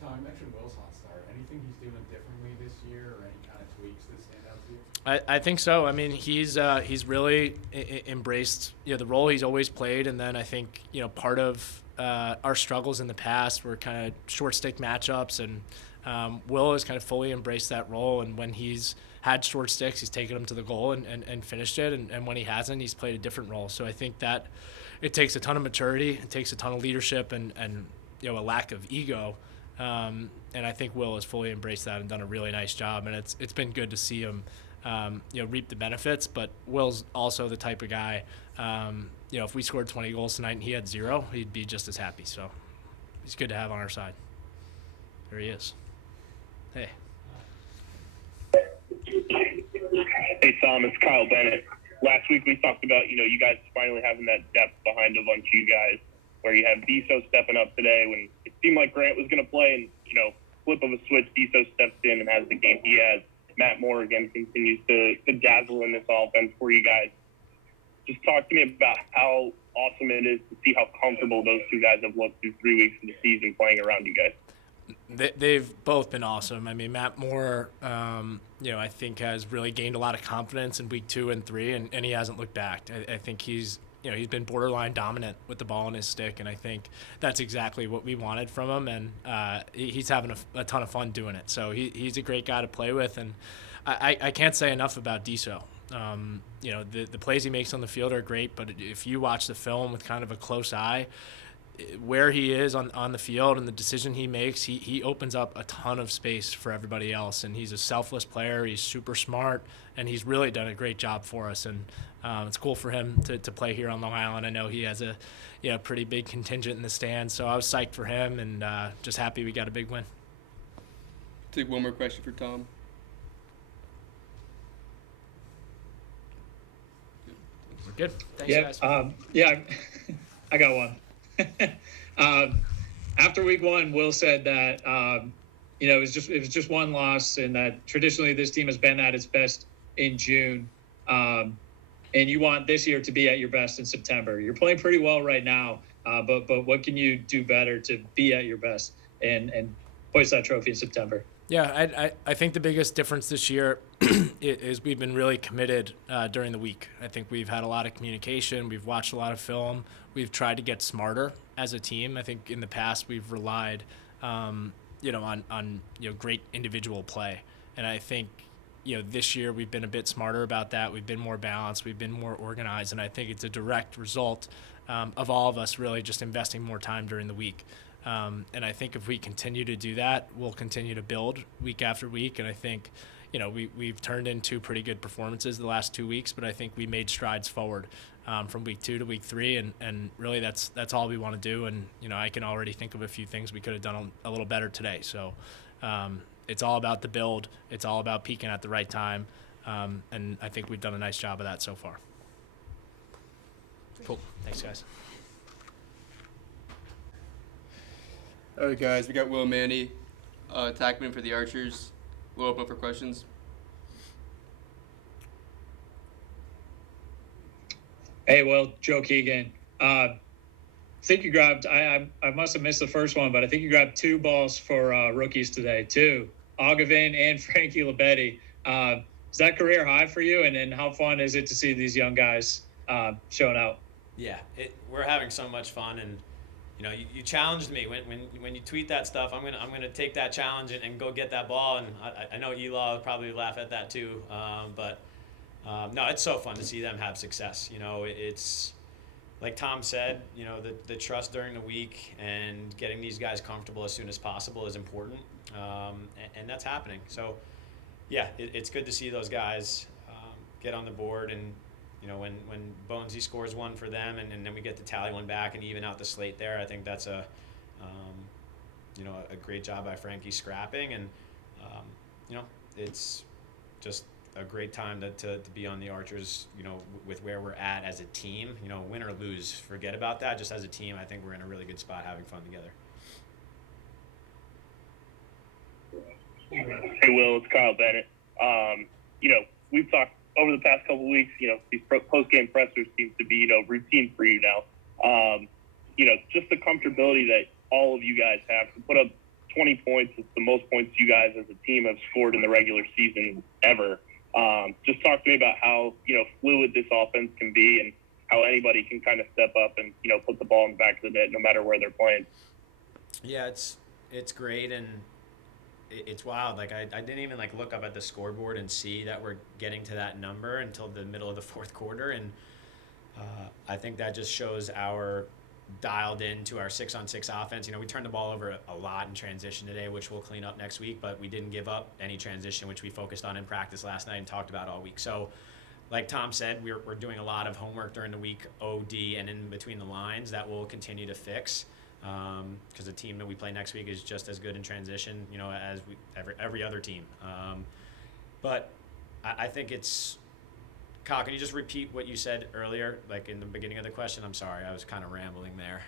Tom, you mentioned Will's hot start. Anything he's doing differently this year, or any kind of tweaks that stand out to you? I think so. I mean, he's really embraced the role he's always played, and then I think part of our struggles in the past were kind of short stick matchups, and Will has kind of fully embraced that role. And when he's had short sticks, he's taken them to the goal and finished it, and when he hasn't, he's played a different role. So I think that it takes a ton of maturity, it takes a ton of leadership, and a lack of ego. And I think Will has fully embraced that and done a really nice job, and it's been good to see him reap the benefits. But Will's also the type of guy, if we scored 20 goals tonight and he had 0, he'd be just as happy. So he's good to have on our side. There he is. Hey. Hey, Tom, it's Kyle Bennett. Last week we talked about, you guys finally having that depth behind a bunch of you guys, where you have Diso stepping up today when it seemed like Grant was going to play, and, flip of a switch, Diso steps in and has the game he has. Matt Moore, again, continues to dazzle in this offense for you guys. Just talk to me about how awesome it is to see how comfortable those two guys have looked through 3 weeks of the season playing around you guys. They've both been awesome. I mean, Matt Moore, I think has really gained a lot of confidence in week 2 and 3, and he hasn't looked back. I think he's been borderline dominant with the ball in his stick, and I think that's exactly what we wanted from him, and he's having a ton of fun doing it. So he's a great guy to play with, and I can't say enough about Diso. The plays he makes on the field are great, but if you watch the film with kind of a close eye, where he is on the field and the decision he makes, he opens up a ton of space for everybody else, and he's a selfless player. He's super smart, and he's really done a great job for us, and it's cool for him to play here on Long Island. I know he has a pretty big contingent in the stands, so I was psyched for him, and just happy we got a big win. Take one more question for Tom. We're good. Thanks, guys. I got one. After week 1, Will said that it was just one loss, and that traditionally this team has been at its best in June, and you want this year to be at your best in September. You're playing pretty well right now, but what can you do better to be at your best and hoist that trophy in September? Yeah, I think the biggest difference this year is we've been really committed during the week. I think we've had a lot of communication. We've watched a lot of film. We've tried to get smarter as a team. I think in the past we've relied, on great individual play, and I think this year we've been a bit smarter about that. We've been more balanced. We've been more organized, and I think it's a direct result of all of us really just investing more time during the week. And I think if we continue to do that, we'll continue to build week after week. And I think, we've turned in 2 pretty good performances the last 2 weeks, but I think we made strides forward. from week 2 to week 3, and really that's all we want to do. And I can already think of a few things we could have done a little better today. So it's all about the build. It's all about peaking at the right time, and I think we've done a nice job of that so far. Cool. Thanks, guys. All right, guys, we got Will Manny, attackman for the Archers. We'll open up for questions. Hey, Will, Joe Keegan. I think you grabbed, I must have missed the first one, but I think you grabbed 2 balls for rookies today, 2. Ogavin and Frankie Labetti. Is that career high for you? And then how fun is it to see these young guys showing out? Yeah, we're having so much fun, and you challenged me when you tweet that stuff. I'm gonna take that challenge and go get that ball, and I know Eli will probably laugh at that too. But no, it's so fun to see them have success. It's like Tom said. The trust during the week and getting these guys comfortable as soon as possible is important, and that's happening. So yeah, it's good to see those guys get on the board. And when Bonesy scores one for them, and then we get to tally one back and even out the slate there, I think that's a great job by Frankie scrapping. And it's just a great time to be on the Archers, with where we're at as a team. Win or lose, forget about that. Just as a team, I think we're in a really good spot having fun together. Hey, Will, it's Kyle Bennett. We've talked over the past couple of weeks, these post-game pressers seem to be, routine for you now. Just the comfortability that all of you guys have to put up 20 points. It's the most points you guys as a team have scored in the regular season ever. Just talk to me about how, fluid this offense can be and how anybody can kind of step up and, put the ball in the back of the net no matter where they're playing. Yeah, it's great, and it's wild. Like I didn't even look up at the scoreboard and see that we're getting to that number until the middle of the fourth quarter, and I think that just shows our dialed into our 6-on-6 offense. We turned the ball over a lot in transition today, which we'll clean up next week, but we didn't give up any transition, which we focused on in practice last night and talked about all week. So like Tom said, we're doing a lot of homework during the week, OD, and in between the lines that we'll continue to fix. Because the team that we play next week is just as good in transition, as every other team. But I think it's, Kyle, can you just repeat what you said earlier, like in the beginning of the question? I'm sorry, I was kind of rambling there.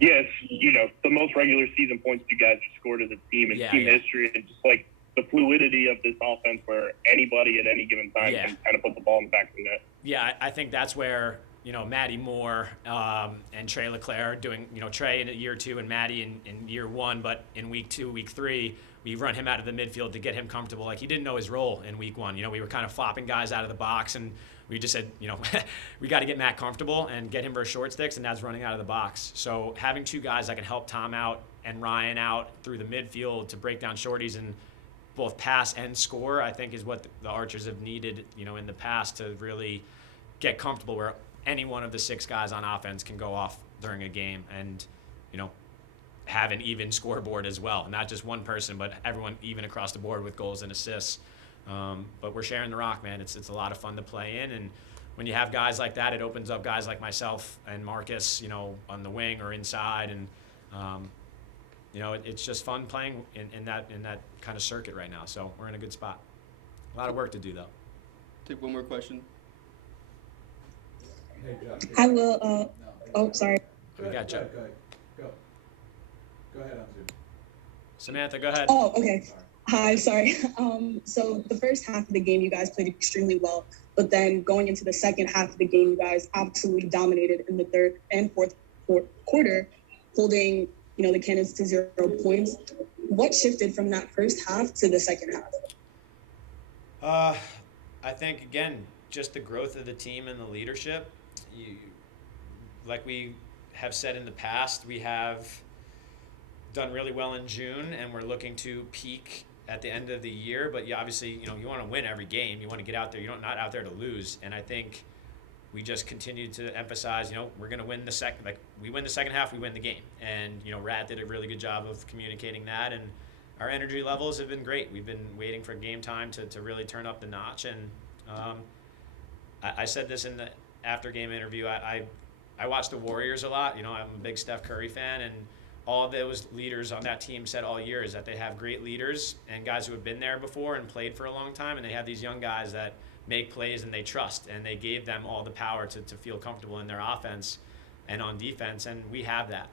Yes, the most regular season points you guys have scored as a team in team history, and just like the fluidity of this offense where anybody at any given time can kind of put the ball in the back of the net. Yeah, I think that's where Matty Moore and Trey Leclerc are doing, Trey in year 2 and Matty in year 1, but in week 2, week 3, we run him out of the midfield to get him comfortable. Like, he didn't know his role in week 1. We were kind of flopping guys out of the box, and we just said, we got to get Matt comfortable and get him versus short sticks, and that's running out of the box. So having 2 guys that can help Tom out and Ryan out through the midfield to break down shorties and both pass and score, I think is what the Archers have needed, in the past to really get comfortable where any one of the 6 guys on offense can go off during a game and, have an even scoreboard as well. Not just one person, but everyone even across the board with goals and assists. But we're sharing the rock, man. It's a lot of fun to play in. And when you have guys like that, it opens up guys like myself and Marcus, on the wing or inside. And, it's just fun playing in that kind of circuit right now. So we're in a good spot. A lot of work to do, though. Take one more question. I will. Sorry. We got Joe. Go ahead, on Zoom. Samantha, go ahead. Oh, okay. Hi, sorry. So the first half of the game, you guys played extremely well, but then going into the second half of the game, you guys absolutely dominated in the third and fourth quarter, holding the Cannons to 0 points. What shifted from that first half to the second half? I think again, just the growth of the team and the leadership. Like we have said in the past, we have done really well in June, and we're looking to peak at the end of the year. But obviously, you want to win every game. You want to get out there. You're not out there to lose. And I think we just continue to emphasize, we're going to win the second. Like, we win the second half, we win the game. And Rat did a really good job of communicating that. And our energy levels have been great. We've been waiting for game time to really turn up the notch. And I said this in the after game interview. I watch the Warriors a lot. You know, I'm a big Steph Curry fan, and all of those leaders on that team said all year is that they have great leaders and guys who have been there before and played for a long time, and they have these young guys that make plays and they trust, and they gave them all the power to feel comfortable in their offense and on defense, and we have that.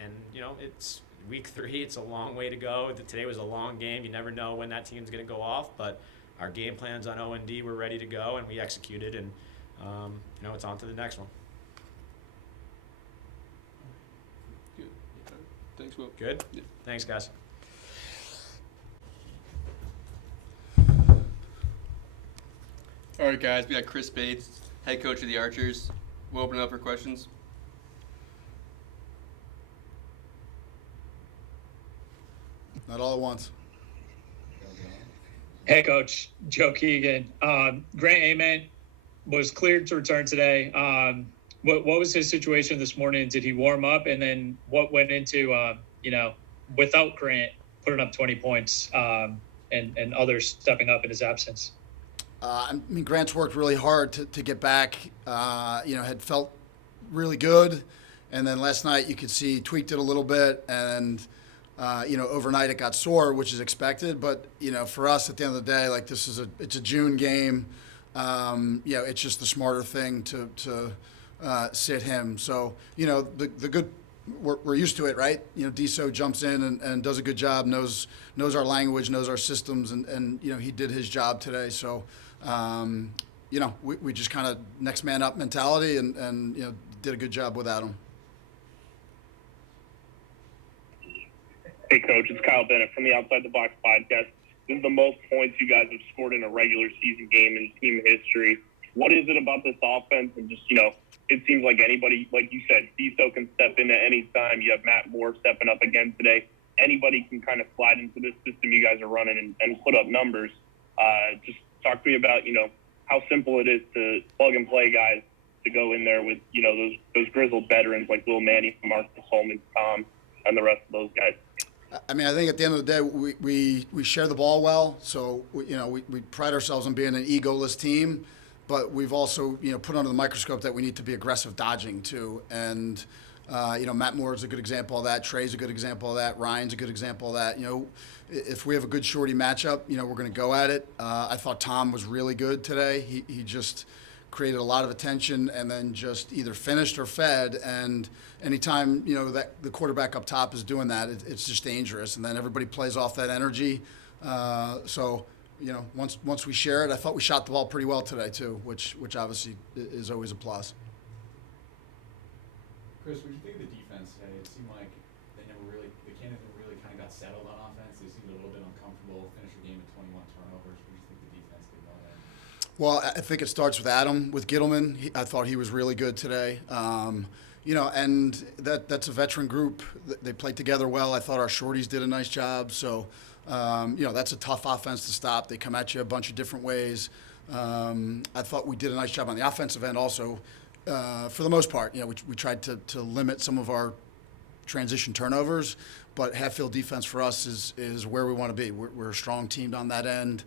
And, you know, it's week 3. It's a long way to go. Today was a long game. You never know when that team's going to go off, but our game plans on O&D were ready to go, and we executed, and, you know, it's on to the next one. Good. Thanks, Will. Good? Yeah. Thanks, guys. All right, guys, we got Chris Bates, head coach of the Archers. We'll open it up for questions. Not all at once. Hey, Coach Joe Keegan. Grant Ament was cleared to return today. What was his situation this morning? Did he warm up? And then what went into, you know, without Grant putting up 20 points and others stepping up in his absence? I mean, Grant's worked really hard to get back. You know, had felt really good. And then last night you could see he tweaked it a little bit. And, you know, overnight it got sore, which is expected. But, you know, for us at the end of the day, like it's a June game. You know, it's just the smarter thing to sit him. So, you know, the good, we're used to it, right? You know, Diso jumps in and does a good job, knows our language, knows our systems, and you know, he did his job today. So, you know, we just kind of next man up mentality and, you know, did a good job without him. Hey, Coach, it's Kyle Bennett from the Outside the Box podcast. This is the most points you guys have scored in a regular season game in team history. What is it about this offense? And just, you know, it seems like anybody, like you said, Diso can step in at any time. You have Matt Moore stepping up again today. Anybody can kind of slide into this system you guys are running and put up numbers. Just talk to me about, you know, how simple it is to plug and play guys to go in there with, you know, those grizzled veterans like Will Manny, Marcus Holman, Tom, and the rest of those guys. I mean, I think at the end of the day, we share the ball well. So, you know, we pride ourselves on being an egoless team, but we've also, you know, put under the microscope that we need to be aggressive dodging too. And, you know, Matt Moore is a good example of that. Trey's a good example of that. Ryan's a good example of that. You know, if we have a good shorty matchup, you know, we're going to go at it. I thought Tom was really good today. He just created a lot of attention and then just either finished or fed. And anytime, you know, that the quarterback up top is doing that, it's just dangerous. And then everybody plays off that energy. So, you know, once we share it, I thought we shot the ball pretty well today too, which obviously is always a plus. Chris, what do you think of the defense today? It seemed like the Cannons really kind of got settled on offense. They seemed a little bit uncomfortable, finished the game with 21 turnovers. What do you think the defense did well there? Well, I think it starts with Adam, with Gittleman. I thought he was really good today. You know, and that's a veteran group. They played together well. I thought our shorties did a nice job. So, you know, that's a tough offense to stop. They come at you a bunch of different ways. I thought we did a nice job on the offensive end also. For the most part, you know, we tried to limit some of our transition turnovers, but half-field defense for us is where we want to be. We're a strong team on that end.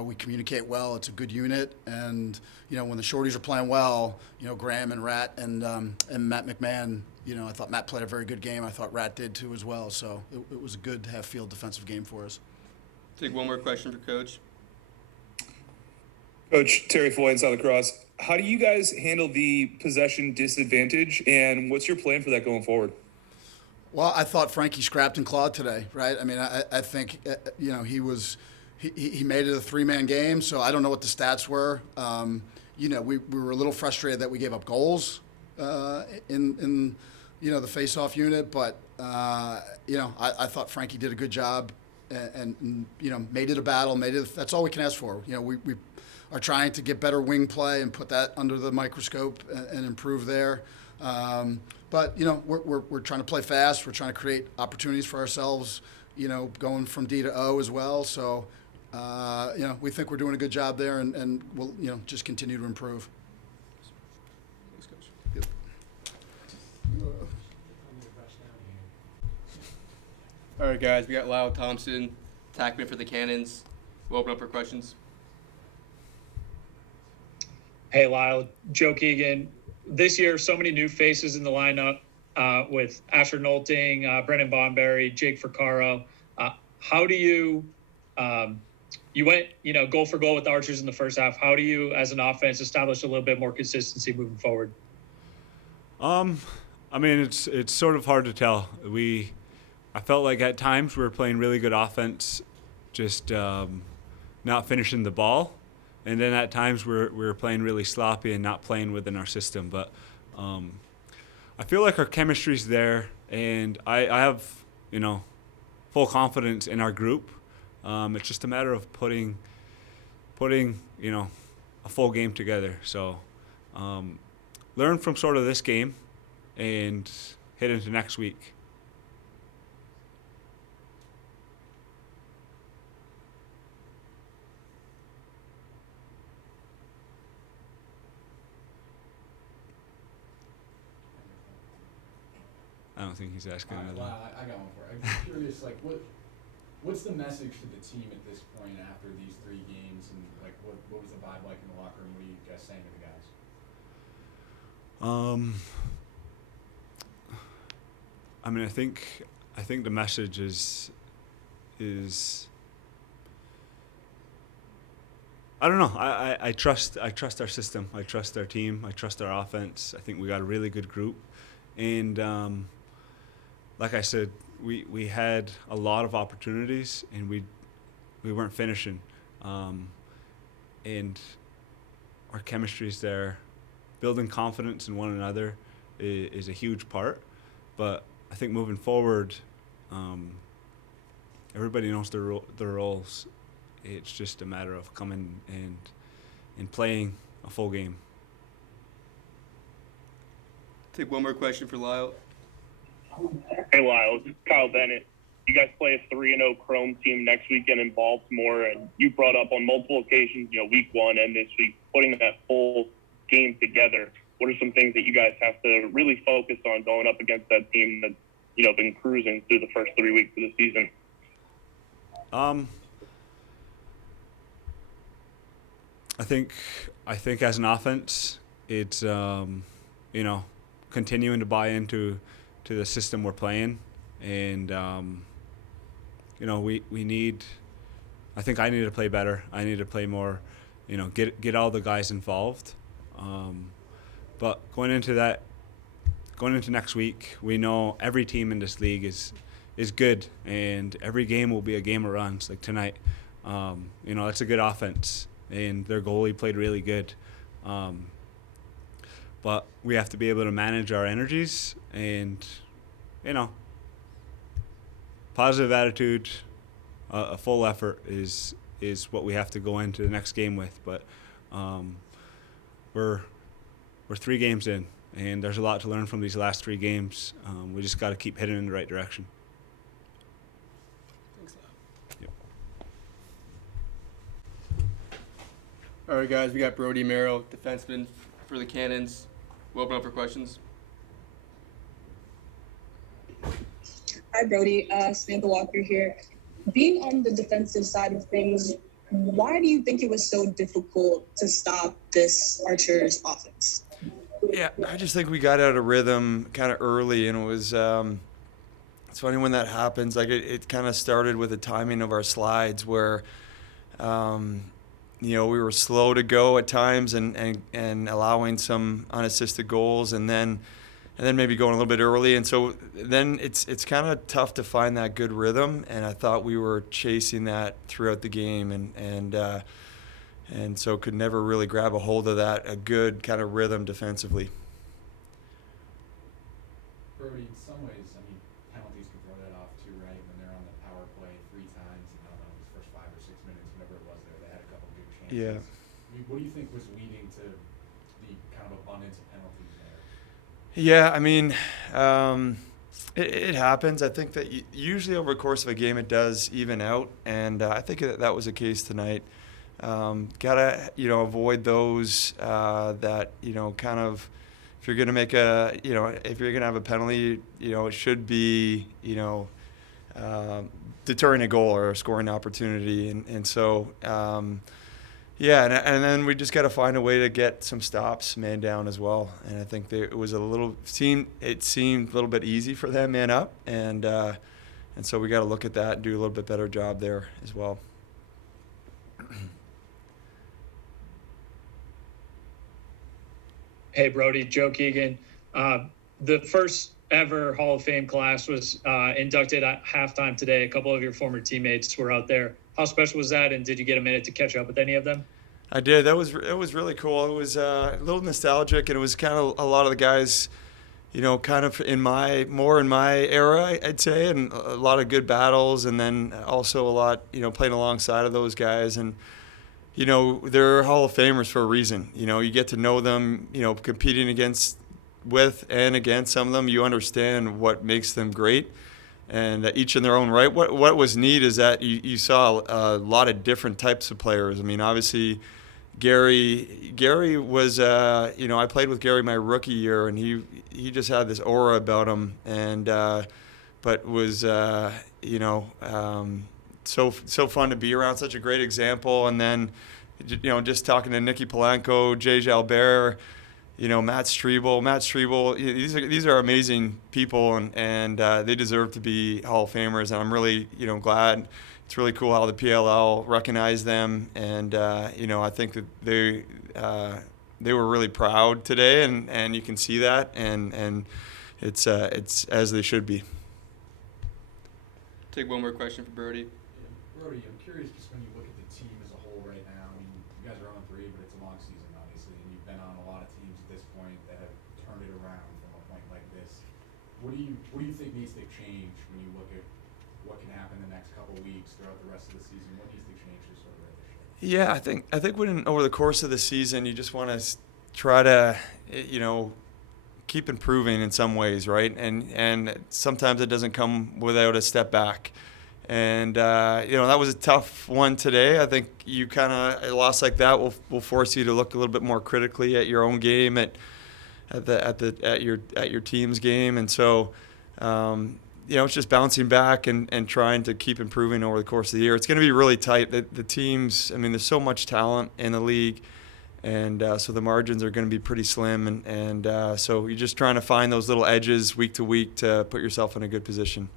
We communicate well. It's a good unit, and you know, when the shorties are playing well, you know, Graham and Rat and Matt McMahon. You know, I thought Matt played a very good game. I thought Rat did too as well. So it was a good half-field defensive game for us. Take one more question for Coach. Coach Terry Foy in Lacrosse. How do you guys handle the possession disadvantage, and what's your plan for that going forward? Well, I thought Frankie scrapped and clawed today, right? I mean, I think, you know, he made it a three-man game, so I don't know what the stats were. You know, we were a little frustrated that we gave up goals in you know, the face-off unit, but, you know, I thought Frankie did a good job and you know, made it a battle, that's all we can ask for. You know, we are trying to get better wing play and put that under the microscope and improve there. But, you know, we're trying to play fast. We're trying to create opportunities for ourselves, you know, going from D to O as well. So, you know, we think we're doing a good job there, and we'll, you know, just continue to improve. Thanks, Coach. Yep. All right, guys, we got Lyle Thompson, tackman for the Cannons. We'll open up for questions. Hey, Lyle, Joe Keegan. This year, so many new faces in the lineup with Asher Nolting, Brennan Bonberry, Jake Fricaro. How do you you went, goal for goal with the Archers in the first half. How do you, as an offense, establish a little bit more consistency moving forward? I mean, it's sort of hard to tell. I felt like at times we were playing really good offense, just not finishing the ball, and then at times we were playing really sloppy and not playing within our system. But I feel like our chemistry's there, and I have full confidence in our group. It's just a matter of putting a full game together. So learn from sort of this game and head into next week. I don't think he's asking another one. I got one for you. I'm curious, like, what's the message to the team at this point after these 3 games, and like, what was the vibe like in the locker room? What are you guys saying to the guys? I mean, I think the message is I don't know. I trust our system. I trust our team. I trust our offense. I think we got a really good group, and like I said, we had a lot of opportunities, and we weren't finishing, and our chemistry is there. Building confidence in one another is a huge part, but I think moving forward, everybody knows their roles. It's just a matter of coming and playing a full game. Take one more question for Lyle. Hey, Lyle, this is Kyle Bennett. You guys play a 3-0 Chrome team next weekend in Baltimore, and you brought up on multiple occasions, week 1 and this week, putting that full game together. What are some things that you guys have to really focus on going up against that team that's, been cruising through the first 3 weeks of the season? I think as an offense, it's continuing to buy into the system we're playing, and we need. I think I need to play better. I need to play more. Get all the guys involved. But going into next week, we know every team in this league is good, and every game will be a game of runs. Like tonight, it's a good offense, and their goalie played really good. But we have to be able to manage our energies and, positive attitude, a full effort is what we have to go into the next game with. But we're 3 games in, and there's a lot to learn from these last 3 games. We just got to keep heading in the right direction. Thanks, Lyle. Yep. All right, guys, we got Brody, Merrill, defenseman for the Cannons. We'll open up for questions. Hi, Brody. Samantha Walker here. Being on the defensive side of things, why do you think it was so difficult to stop this Archers offense? Yeah, I just think we got out of rhythm kind of early, and it was it's funny when that happens. Like it kind of started with the timing of our slides where we were slow to go at times and allowing some unassisted goals, and then maybe going a little bit early, and so then it's kind of tough to find that good rhythm, and I thought we were chasing that throughout the game, and so could never really grab a hold of a good kind of rhythm defensively. Brody, in some ways, I mean, penalties can throw that off too, right? When they're on the power play 3 times, and I don't know, the first 5 or 6 minutes, whatever it was there, they had a couple good chances. Yeah. I mean, what do you think was leading to the kind of abundance of penalties there? Yeah, I mean, it happens. I think that usually over the course of a game it does even out, and I think that was the case tonight. Gotta avoid those that kind of, if you're gonna make if you're gonna have a penalty, it should be deterring a goal or a scoring opportunity, and so Yeah, and then we just got to find a way to get some stops man down as well. And I think it was seemed a little bit easy for them man up, and so we got to look at that and do a little bit better job there as well. Hey, Brody, Joe Keegan. The first ever Hall of Fame class was inducted at halftime today. A couple of your former teammates were out there. How special was that, and did you get a minute to catch up with any of them? I did. It was really cool. It was a little nostalgic, and it was kind of a lot of the guys, kind of more in my era, I'd say, and a lot of good battles, and then also a lot, playing alongside of those guys. And, they're Hall of Famers for a reason. You get to know them, competing with and against some of them. You understand what makes them great, and each in their own right. What was neat is that you saw a lot of different types of players. I mean, obviously, Gary was, I played with Gary my rookie year, and he just had this aura about him, and but was, so fun to be around, such a great example. And then, just talking to Nicky Polanco, Jay Jalbert, Matt Strebel. These are amazing people, and they deserve to be Hall of Famers. And I'm really, glad. It's really cool how the PLL recognized them, and I think that they were really proud today, and you can see that, and it's as they should be. Take one more question for Brody. Brody, I'm curious, just when you look at the team as a whole right now. I mean, you guys are on 3, but it's a long season, obviously, and you've been on a lot of teams at this point that have turned it around from a point like this. What do you think needs to change when you look at what can happen the next couple of weeks throughout the rest of the season? What needs to change to sort of right this ship? Yeah, I think when over the course of the season, you just want to try to, keep improving in some ways, right? And sometimes it doesn't come without a step back. And that was a tough one today. I think you kind of a loss like that will force you to look a little bit more critically at your own game, at your team's game, and so. It's just bouncing back and trying to keep improving over the course of the year. It's going to be really tight. The teams, I mean, there's so much talent in the league, and so the margins are going to be pretty slim. And so you're just trying to find those little edges week to week to put yourself in a good position.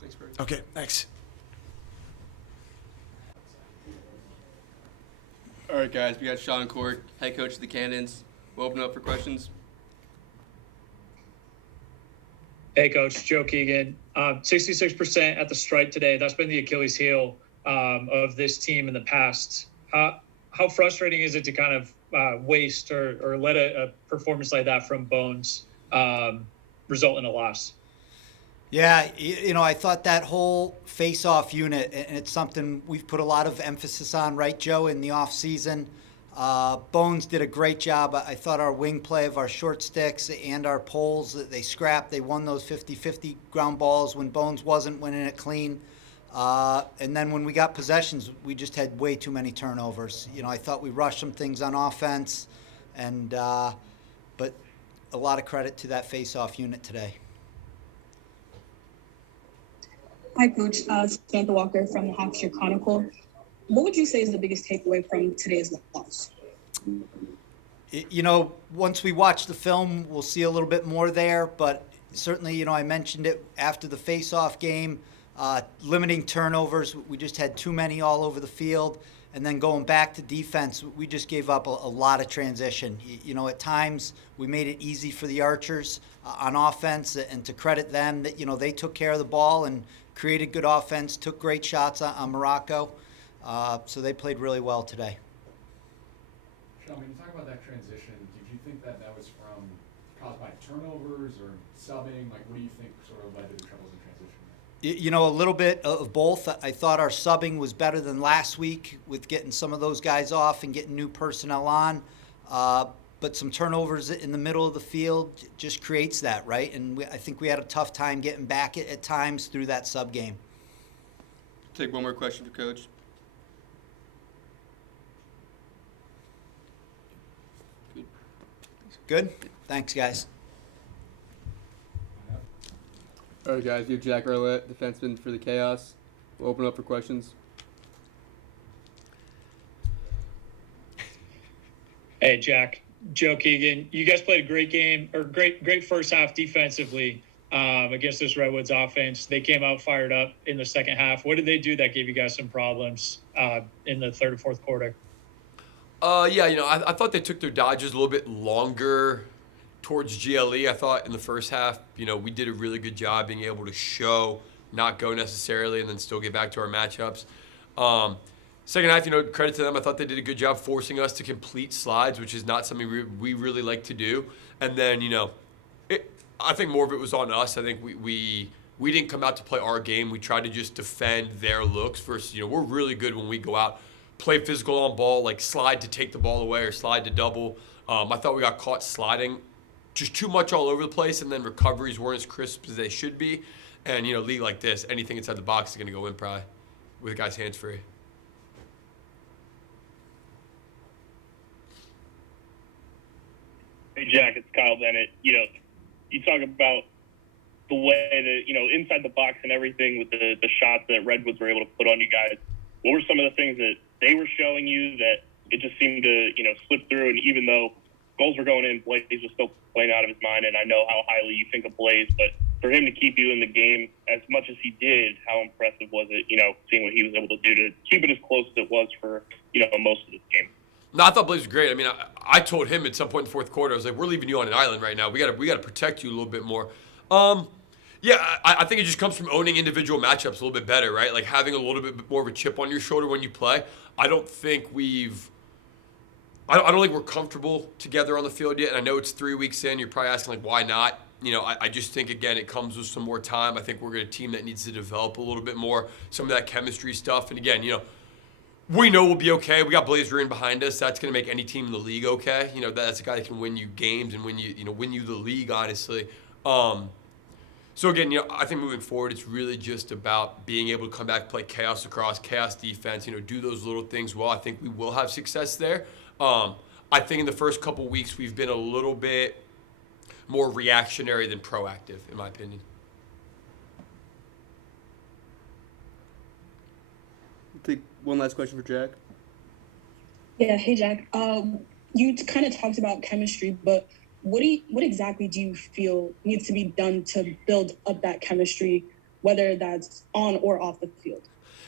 Thanks, Brody. Okay, thanks. All right, guys, we got Sean Cork, head coach of the Cannons. We'll open up for questions. Hey, Coach, Joe Keegan. 66% at the strike today. That's been the Achilles heel of this team in the past. How frustrating is it to kind of waste or let a performance like that from Bones result in a loss? Yeah, I thought that whole face-off unit, and it's something we've put a lot of emphasis on, right, Joe, in the off-season. Bones did a great job. I thought our wing play of our short sticks and our poles, they scrapped. They won those 50-50 ground balls when Bones wasn't winning it clean. And then when we got possessions, we just had way too many turnovers. I thought we rushed some things on offense, but a lot of credit to that face-off unit today. Hi, Coach. Samantha Walker from the Hampshire Chronicle. What would you say is the biggest takeaway from today's loss? Once we watch the film, we'll see a little bit more there. But certainly, I mentioned it after the face-off game, limiting turnovers. We just had too many all over the field. And then going back to defense, we just gave up a lot of transition. At times, we made it easy for the Archers on offense. And to credit them, that they took care of the ball and created good offense, took great shots on Morocco. So they played really well today. Sean, when you talk about that transition, did you think that was caused by turnovers or subbing? Like, what do you think sort of led to the troubles in transition? A little bit of both. I thought our subbing was better than last week with getting some of those guys off and getting new personnel on. But some turnovers in the middle of the field just creates that, right? And I think we had a tough time getting back at times through that sub game. Take one more question for Coach. Good? Thanks, guys. All right, guys, we have Jack Arlett, defenseman for the Chaos. We'll open up for questions. Hey, Jack, Joe Keegan, you guys played a great game, or great first half defensively against this Redwoods offense. They came out fired up in the second half. What did they do that gave you guys some problems in the third and fourth quarter? Yeah, I thought they took their dodges a little bit longer towards GLE. I thought in the first half, we did a really good job being able to show, not go necessarily, and then still get back to our matchups. Second half, credit to them. I thought they did a good job forcing us to complete slides, which is not something we really like to do. And then, I think more of it was on us. I think we didn't come out to play our game. We tried to just defend their looks versus, we're really good when we go out, play physical on ball, like slide to take the ball away or slide to double. I thought we got caught sliding just too much all over the place, and then recoveries weren't as crisp as they should be. And, league like this, anything inside the box is going to go in probably with guys hands free. Hey, Jack, it's Kyle Bennett. You talk about the way that, inside the box and everything with the shots that Redwoods were able to put on you guys. What were some of the things that they were showing you that it just seemed to, slip through? And even though goals were going in, Blaze was still playing out of his mind, and I know how highly you think of Blaze, but for him to keep you in the game as much as he did, how impressive was it, seeing what he was able to do to keep it as close as it was for, most of this game? No, I thought Blaze was great. I mean, I told him at some point in the fourth quarter, I was like, we're leaving you on an island right now. We got to protect you a little bit more. Yeah, I think it just comes from owning individual matchups a little bit better, right? Like having a little bit more of a chip on your shoulder when you play. I don't think we're comfortable together on the field yet. And I know it's 3 weeks in. You're probably asking, like, why not? I just think, again, it comes with some more time. I think we're a team that needs to develop a little bit more, some of that chemistry stuff. And again, we know we'll be okay. We got Blaze Ruin behind us. That's going to make any team in the league okay. That's a guy that can win you games and win you the league, honestly. So again, I think moving forward, it's really just about being able to come back, play chaos lacrosse, chaos defense, do those little things well. I think we will have success there. I think in the first couple weeks, we've been a little bit more reactionary than proactive, in my opinion. Take one last question for Jack. Yeah, hey Jack. You kind of talked about chemistry, but what exactly do you feel needs to be done to build up that chemistry, whether that's on or off the field?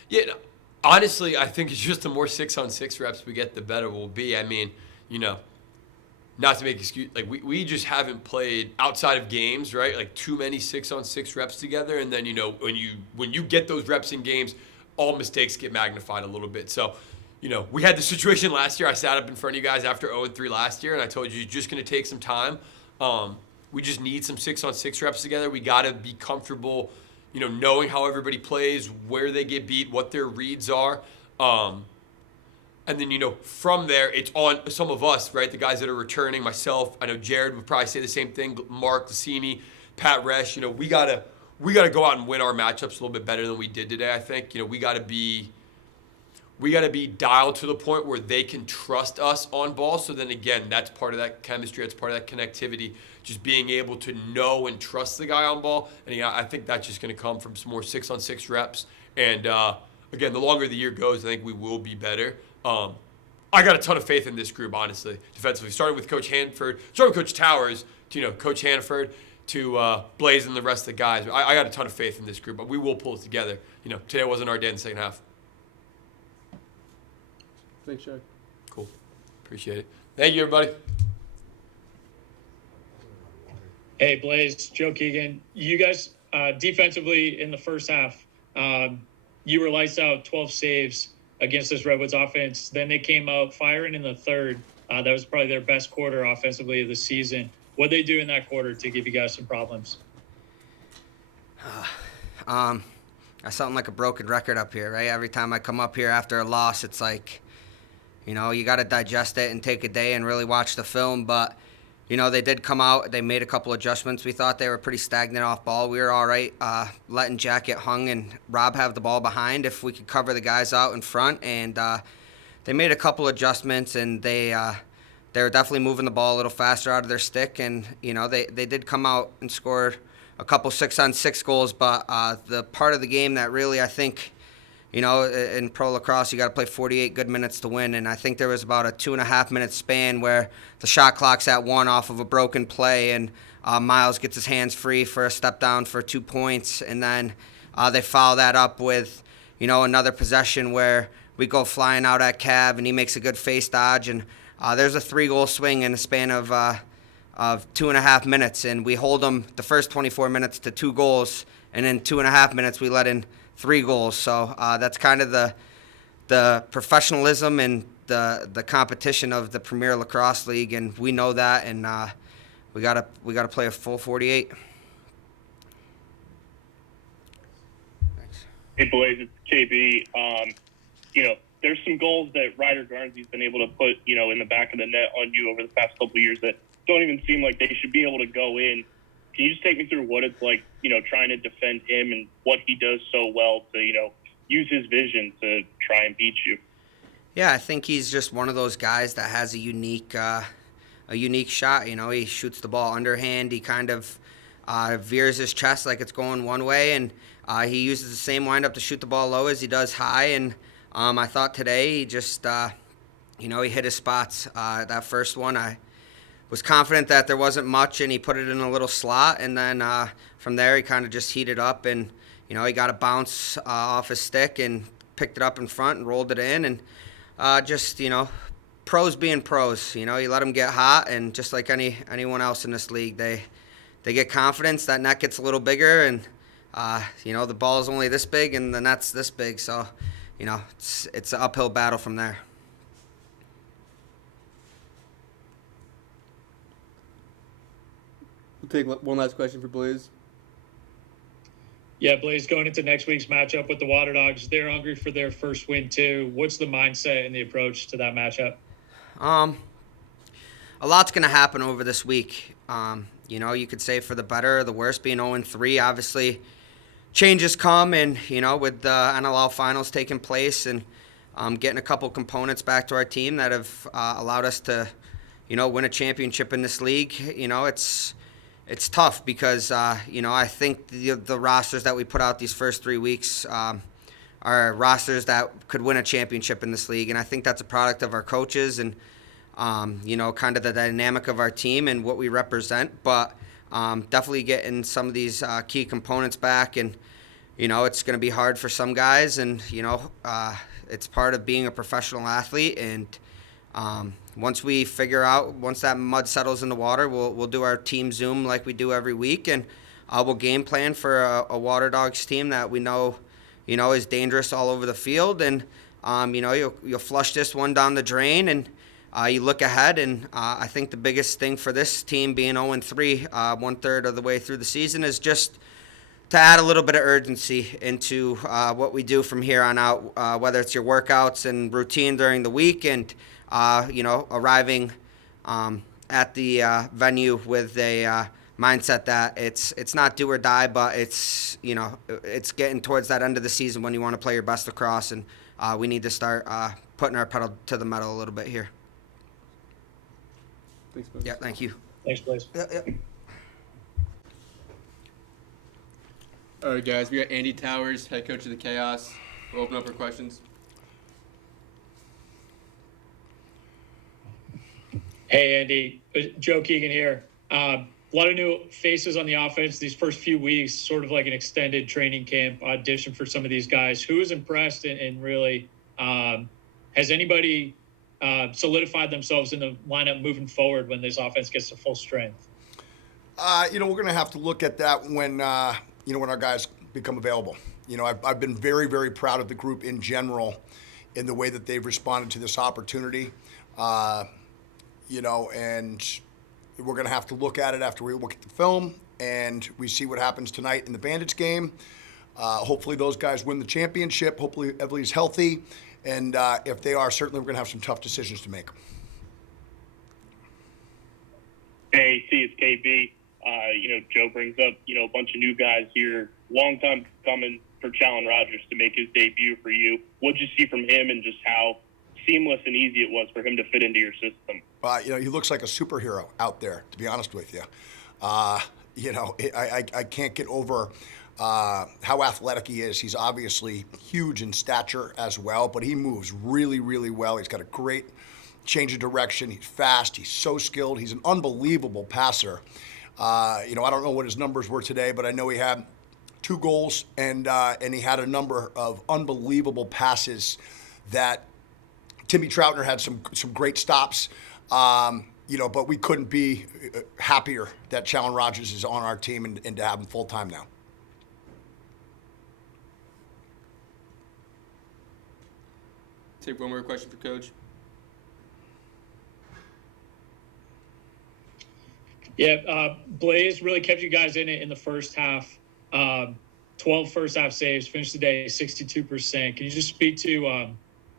Yeah, no, honestly, I think it's just the more 6-on-6 reps we get, the better we'll be. I mean, not to make excuse, like we just haven't played outside of games, right? Like too many 6-on-6 reps together, and then when you get those reps in games, all mistakes get magnified a little bit. So, we had the situation last year. I sat up in front of you guys after 0-3 last year, and I told you it's just going to take some time. We just need some 6-on-6 reps together. We got to be comfortable, knowing how everybody plays, where they get beat, what their reads are. And then, from there, it's on some of us, right? The guys that are returning, myself. I know Jared would probably say the same thing. Mark, Lassini, Pat Resch. We got to go out and win our matchups a little bit better than we did today, I think. We got to be dialed to the point where they can trust us on ball. So then again, that's part of that chemistry. That's part of that connectivity. Just being able to know and trust the guy on ball. And I think that's just going to come from some more 6-on-6 reps. And again, the longer the year goes, I think we will be better. I got a ton of faith in this group, honestly, defensively. Starting with Coach Towers to Coach Hanford to Blaze and the rest of the guys. I got a ton of faith in this group, but we will pull it together. Today wasn't our day in the second half. Thanks, Jack. Cool. Appreciate it. Thank you, everybody. Hey, Blaze, Joe Keegan. You guys, defensively in the first half, you were lights out, 12 saves against this Redwoods offense. Then they came out firing in the third. That was probably their best quarter offensively of the season. What did they do in that quarter to give you guys some problems? I sound like a broken record up here, right? Every time I come up here after a loss, it's like, you got to digest it and take a day and really watch the film. But, they did come out. They made a couple adjustments. We thought they were pretty stagnant off ball. We were all right letting Jack get hung and Rob have the ball behind if we could cover the guys out in front. And they made a couple adjustments, and they were definitely moving the ball a little faster out of their stick. And, they did come out and score a couple 6-on-6 goals. But the part of the game that really, I think, in pro lacrosse, you got to play 48 good minutes to win. And I think there was about a 2.5-minute span where the shot clock's at 1 off of a broken play, and Miles gets his hands free for a step down for 2 points. And then they follow that up with, another possession where we go flying out at Cav, and he makes a good face dodge. And there's a 3-goal swing in the span of 2.5 minutes. And we hold them the first 24 minutes to 2 goals. And in 2.5 minutes, we let in 3 goals. So that's kind of the professionalism and the competition of the Premier Lacrosse League, and we know that, and we gotta play a full 48. Thanks. Hey boys, it's KB. There's some goals that Ryder Garnsey's been able to put, in the back of the net on you over the past couple of years that don't even seem like they should be able to go in. Can you just take me through what it's like, trying to defend him and what he does so well to, use his vision to try and beat you? Yeah, I think he's just one of those guys that has a unique shot. He shoots the ball underhand. He kind of veers his chest like it's going one way, and he uses the same windup to shoot the ball low as he does high. And I thought today he just, he hit his spots. That first one, I was confident that there wasn't much, and he put it in a little slot, and then from there he kind of just heated up, and he got a bounce off his stick and picked it up in front and rolled it in, and pros being pros. You let them get hot, and just like anyone else in this league, they get confidence. That net gets a little bigger, and the ball is only this big and the net's this big, so it's an uphill battle from there. We'll take one last question for Blaze. Yeah, Blaze, going into next week's matchup with the Water Dogs, they're hungry for their first win too. What's the mindset and the approach to that matchup? A lot's going to happen over this week. You could say for the better or the worse, being 0-3. Obviously, changes come, and with the NLL finals taking place, and getting a couple components back to our team that have allowed us to, win a championship in this league. It's tough because, I think the rosters that we put out these first 3 weeks are rosters that could win a championship in this league. And I think that's a product of our coaches and, kind of the dynamic of our team and what we represent. But definitely getting some of these key components back. And, it's going to be hard for some guys. And, it's part of being a professional athlete. And once that mud settles in the water, we'll do our team Zoom like we do every week, and we'll game plan for a Water Dogs team that we know, is dangerous all over the field. And you'll flush this one down the drain, and you look ahead. And I think the biggest thing for this team being 0-3, 1/3 of the way through the season, is just to add a little bit of urgency into what we do from here on out, whether it's your workouts and routine during the week, and arriving at the venue with a mindset that it's not do or die, but it's getting towards that end of the season when you want to play your best lacrosse, and we need to start putting our pedal to the metal a little bit here. Thanks, Blaze. Yeah, thank you. Thanks, Blaze. Yeah. All right, guys, we got Andy Towers, head coach of the Chaos. We'll open up for questions. Hey, Andy. Joe Keegan here. A lot of new faces on the offense these first few weeks, sort of like an extended training camp audition for some of these guys. Who is impressed and really has anybody solidified themselves in the lineup moving forward when this offense gets to full strength? We're going to have to look at that when our guys become available. I've been very, very proud of the group in general in the way that they've responded to this opportunity. And we're going to have to look at it after we look at the film and we see what happens tonight in the Bandits game. Hopefully those guys win the championship. Hopefully everybody's healthy. And if they are, certainly we're going to have some tough decisions to make. Hey, it's KB. Joe brings up, a bunch of new guys here. Long time coming for Challen Rogers to make his debut for you. What'd you see from him and just how seamless and easy it was for him to fit into your system? He looks like a superhero out there, to be honest with you. I can't get over how athletic he is. He's obviously huge in stature as well, but he moves really, really well. He's got a great change of direction. He's fast. He's so skilled. He's an unbelievable passer. I don't know what his numbers were today, but I know he had 2 goals and he had a number of unbelievable passes that Timmy Troutner had some great stops. But we couldn't be happier that Challen Rogers is on our team and to have him full time now. Take one more question for Coach. Yeah, Blaze really kept you guys in it in the first half. 12 first half saves, finished the day 62%. Can you just speak to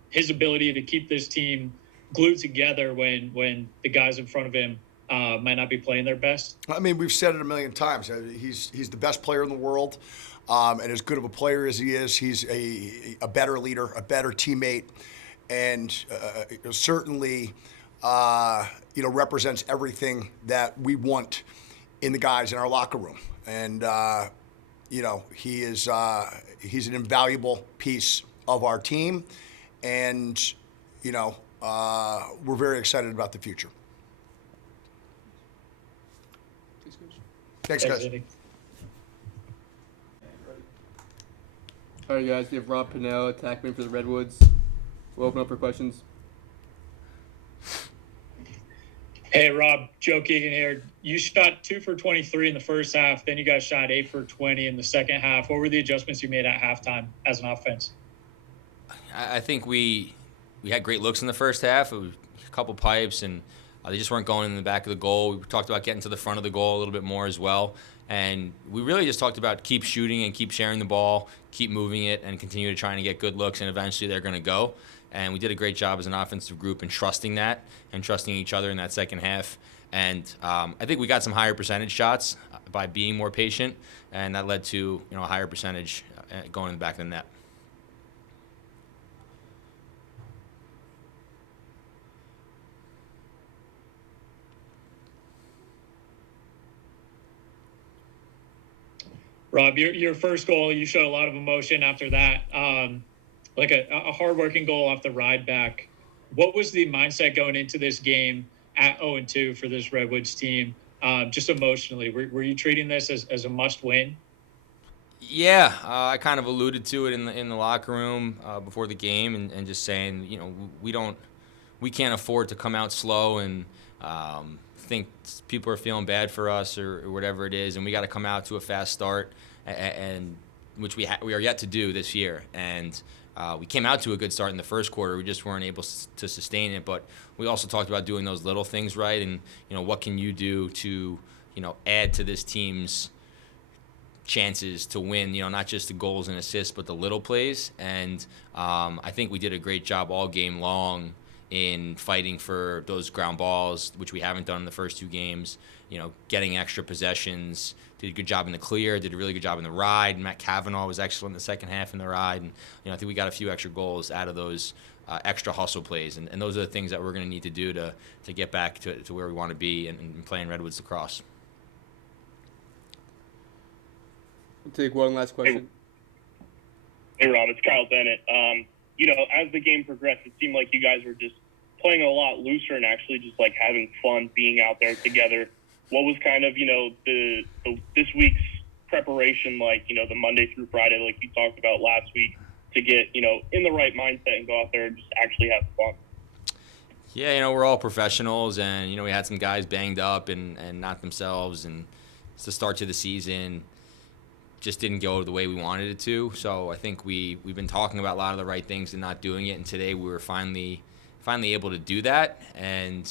his ability to keep this team glued together when the guys in front of him might not be playing their best? I mean, we've said it a million times. He's the best player in the world, and as good of a player as he is, he's a better leader, a better teammate, and certainly represents everything that we want in the guys in our locker room. And he's an invaluable piece of our team, and we're very excited about the future. Thanks, guys. All right, guys. We have Rob Pinnell, attackman for the Redwoods. We'll open up for questions. Hey, Rob, Joe Keegan here. You shot 2 for 23 in the first half. Then you guys shot 8 for 20 in the second half. What were the adjustments you made at halftime as an offense? I think we had great looks in the first half. It was a couple pipes, and they just weren't going in the back of the goal. We talked about getting to the front of the goal a little bit more as well. And we really just talked about keep shooting and keep sharing the ball, keep moving it, and continue to try and get good looks, and eventually they're going to go. And we did a great job as an offensive group in trusting that and trusting each other in that second half. And I think we got some higher percentage shots by being more patient, and that led to a higher percentage going in the back of the net. Rob, your first goal, you showed a lot of emotion after that. Like a hard-working goal off the ride back. What was the mindset going into this game at 0-2 for this Redwoods team, just emotionally? Were you treating this as a must-win? Yeah, I kind of alluded to it in the locker room before the game, and just saying, we can't afford to come out slow and think people are feeling bad for us or whatever it is, and we got to come out to a fast start, and which we are yet to do this year. And we came out to a good start in the first quarter. We just weren't able to sustain it. But we also talked about doing those little things right, and what can you do to add to this team's chances to win, not just the goals and assists, but the little plays. And I think we did a great job all game long in fighting for those ground balls, which we haven't done in the first 2 games, getting extra possessions, did a good job in the clear, did a really good job in the ride. Matt Cavanaugh was excellent in the second half in the ride. And, I think we got a few extra goals out of those extra hustle plays. And those are the things that we're going to need to do to get back to where we want to be and playing Redwoods lacrosse. We'll take one last question. Hey, Rob, it's Kyle Bennett. As the game progressed, it seemed like you guys were just playing a lot looser and actually just like having fun being out there together. What was kind of, this week's preparation like, the Monday through Friday, like you talked about last week, to get, in the right mindset and go out there and just actually have fun? Yeah, we're all professionals, and, we had some guys banged up and not themselves, and it's the start to the season. Just didn't go the way we wanted it to. So I think we've been talking about a lot of the right things and not doing it. And today we were finally able to do that. And,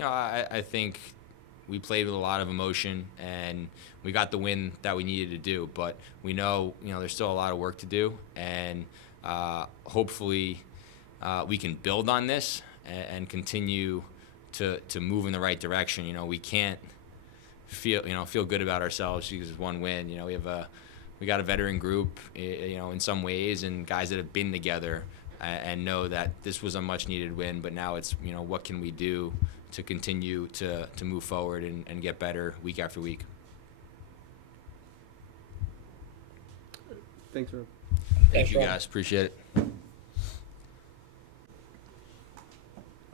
I think we played with a lot of emotion and we got the win that we needed to do. But we know, there's still a lot of work to do. And hopefully we can build on this and continue to move in the right direction. We can't feel good about ourselves because it's one win. We got a veteran group, in some ways, and guys that have been together and know that this was a much needed win. But now it's what can we do to continue to move forward and get better week after week. Thanks, Rob. Thank you, guys. Appreciate it.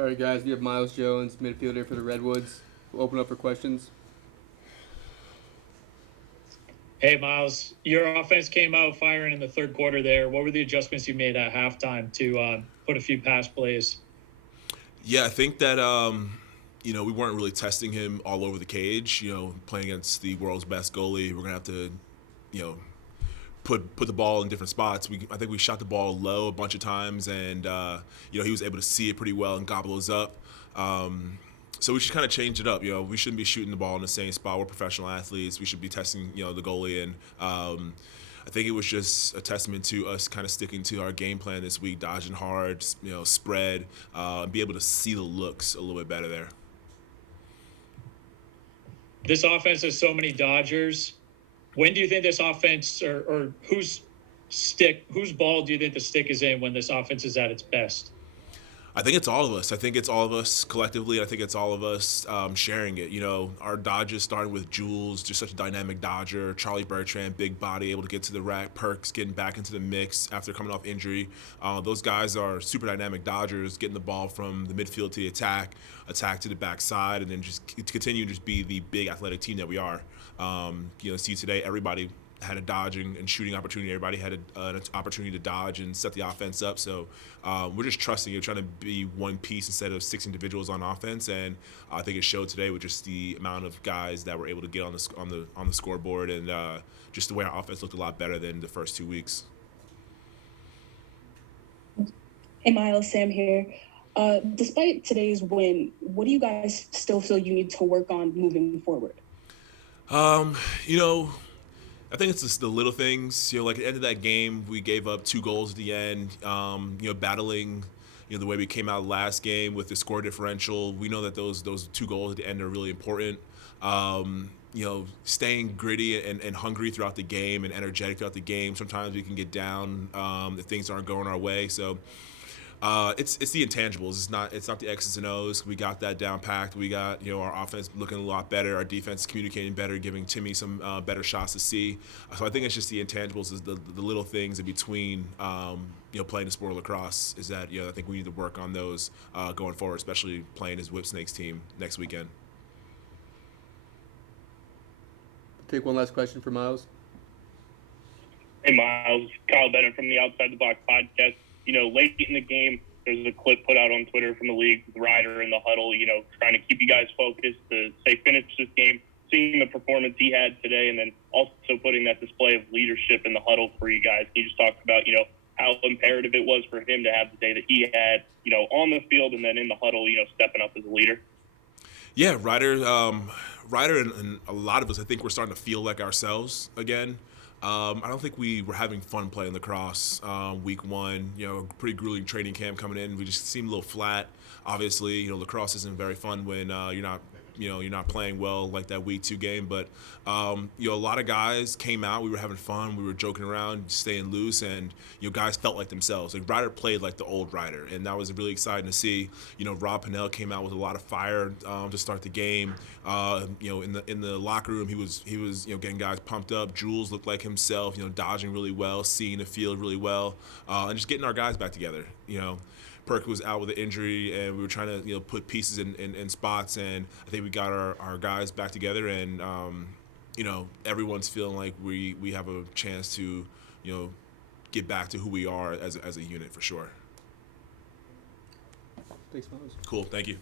All right, guys, we have Miles Jones, midfielder for the Redwoods. We'll open up for questions. Hey, Miles, your offense came out firing in the third quarter there. What were the adjustments you made at halftime to put a few pass plays? Yeah, I think that, we weren't really testing him all over the cage. Playing against the world's best goalie, we're going to have to, put the ball in different spots. I think we shot the ball low a bunch of times, and he was able to see it pretty well and gobble us up. So we should kind of change it up. We shouldn't be shooting the ball in the same spot. We're professional athletes. We should be testing, the goalie, and I think it was just a testament to us kind of sticking to our game plan this week, dodging hard, spread, and be able to see the looks a little bit better there. This offense has so many Dodgers. When do you think this offense, or whose ball do you think the stick is in when this offense is at its best? I think it's all of us. I think it's all of us collectively. I think it's all of us sharing it. Our Dodgers started with Jules, just such a dynamic Dodger. Charlie Bertrand, big body, able to get to the rack. Perks getting back into the mix after coming off injury. Those guys are super dynamic Dodgers, getting the ball from the midfield to the attack to the backside, and then just continue to just be the big athletic team that we are. See today, everybody had a dodging and shooting opportunity. Everybody had an opportunity to dodge and set the offense up. So we're just trusting it, trying to be one piece instead of 6 individuals on offense. And I think it showed today with just the amount of guys that were able to get on the scoreboard, and just the way our offense looked a lot better than the first 2 weeks. Hey, Miles, Sam here. Despite today's win, what do you guys still feel you need to work on moving forward? I think it's just the little things. Like at the end of that game, we gave up 2 goals at the end. Battling, the way we came out last game with the score differential. We know that those 2 goals at the end are really important. Staying gritty and hungry throughout the game and energetic throughout the game. Sometimes we can get down if things aren't going our way. So it's the intangibles. It's not the X's and O's. We got that down packed. We got our offense looking a lot better. Our defense communicating better, giving Timmy some better shots to see. So I think it's just the intangibles, is the little things in between. Playing the sport of lacrosse is that I think we need to work on those going forward, especially playing his Whipsnakes team next weekend. Take one last question for Miles. Hey, Miles. Kyle Bennett from the Outside the Box podcast. Late in the game, there's a clip put out on Twitter from the league with Ryder in the huddle, trying to keep you guys focused to say finish this game, seeing the performance he had today, and then also putting that display of leadership in the huddle for you guys. Can you just talk about, how imperative it was for him to have the day that he had, on the field and then in the huddle, stepping up as a leader? Yeah, Ryder and a lot of us, I think we're starting to feel like ourselves again. I don't think we were having fun playing lacrosse week 1. Pretty grueling training camp coming in. We just seemed a little flat. Obviously, lacrosse isn't very fun when you're not playing well like that week 2 game. But a lot of guys came out. We were having fun. We were joking around, staying loose, and guys felt like themselves. Like Ryder played like the old Ryder, and that was really exciting to see. Rob Pennell came out with a lot of fire to start the game. In the locker room, he was getting guys pumped up. Jules looked like himself. Dodging really well, seeing the field really well, and just getting our guys back together. Perk was out with an injury, and we were trying to put pieces in spots, and I think we got our guys back together, and everyone's feeling like we have a chance to get back to who we are as a unit for sure. Thanks, Miles. Cool, thank you.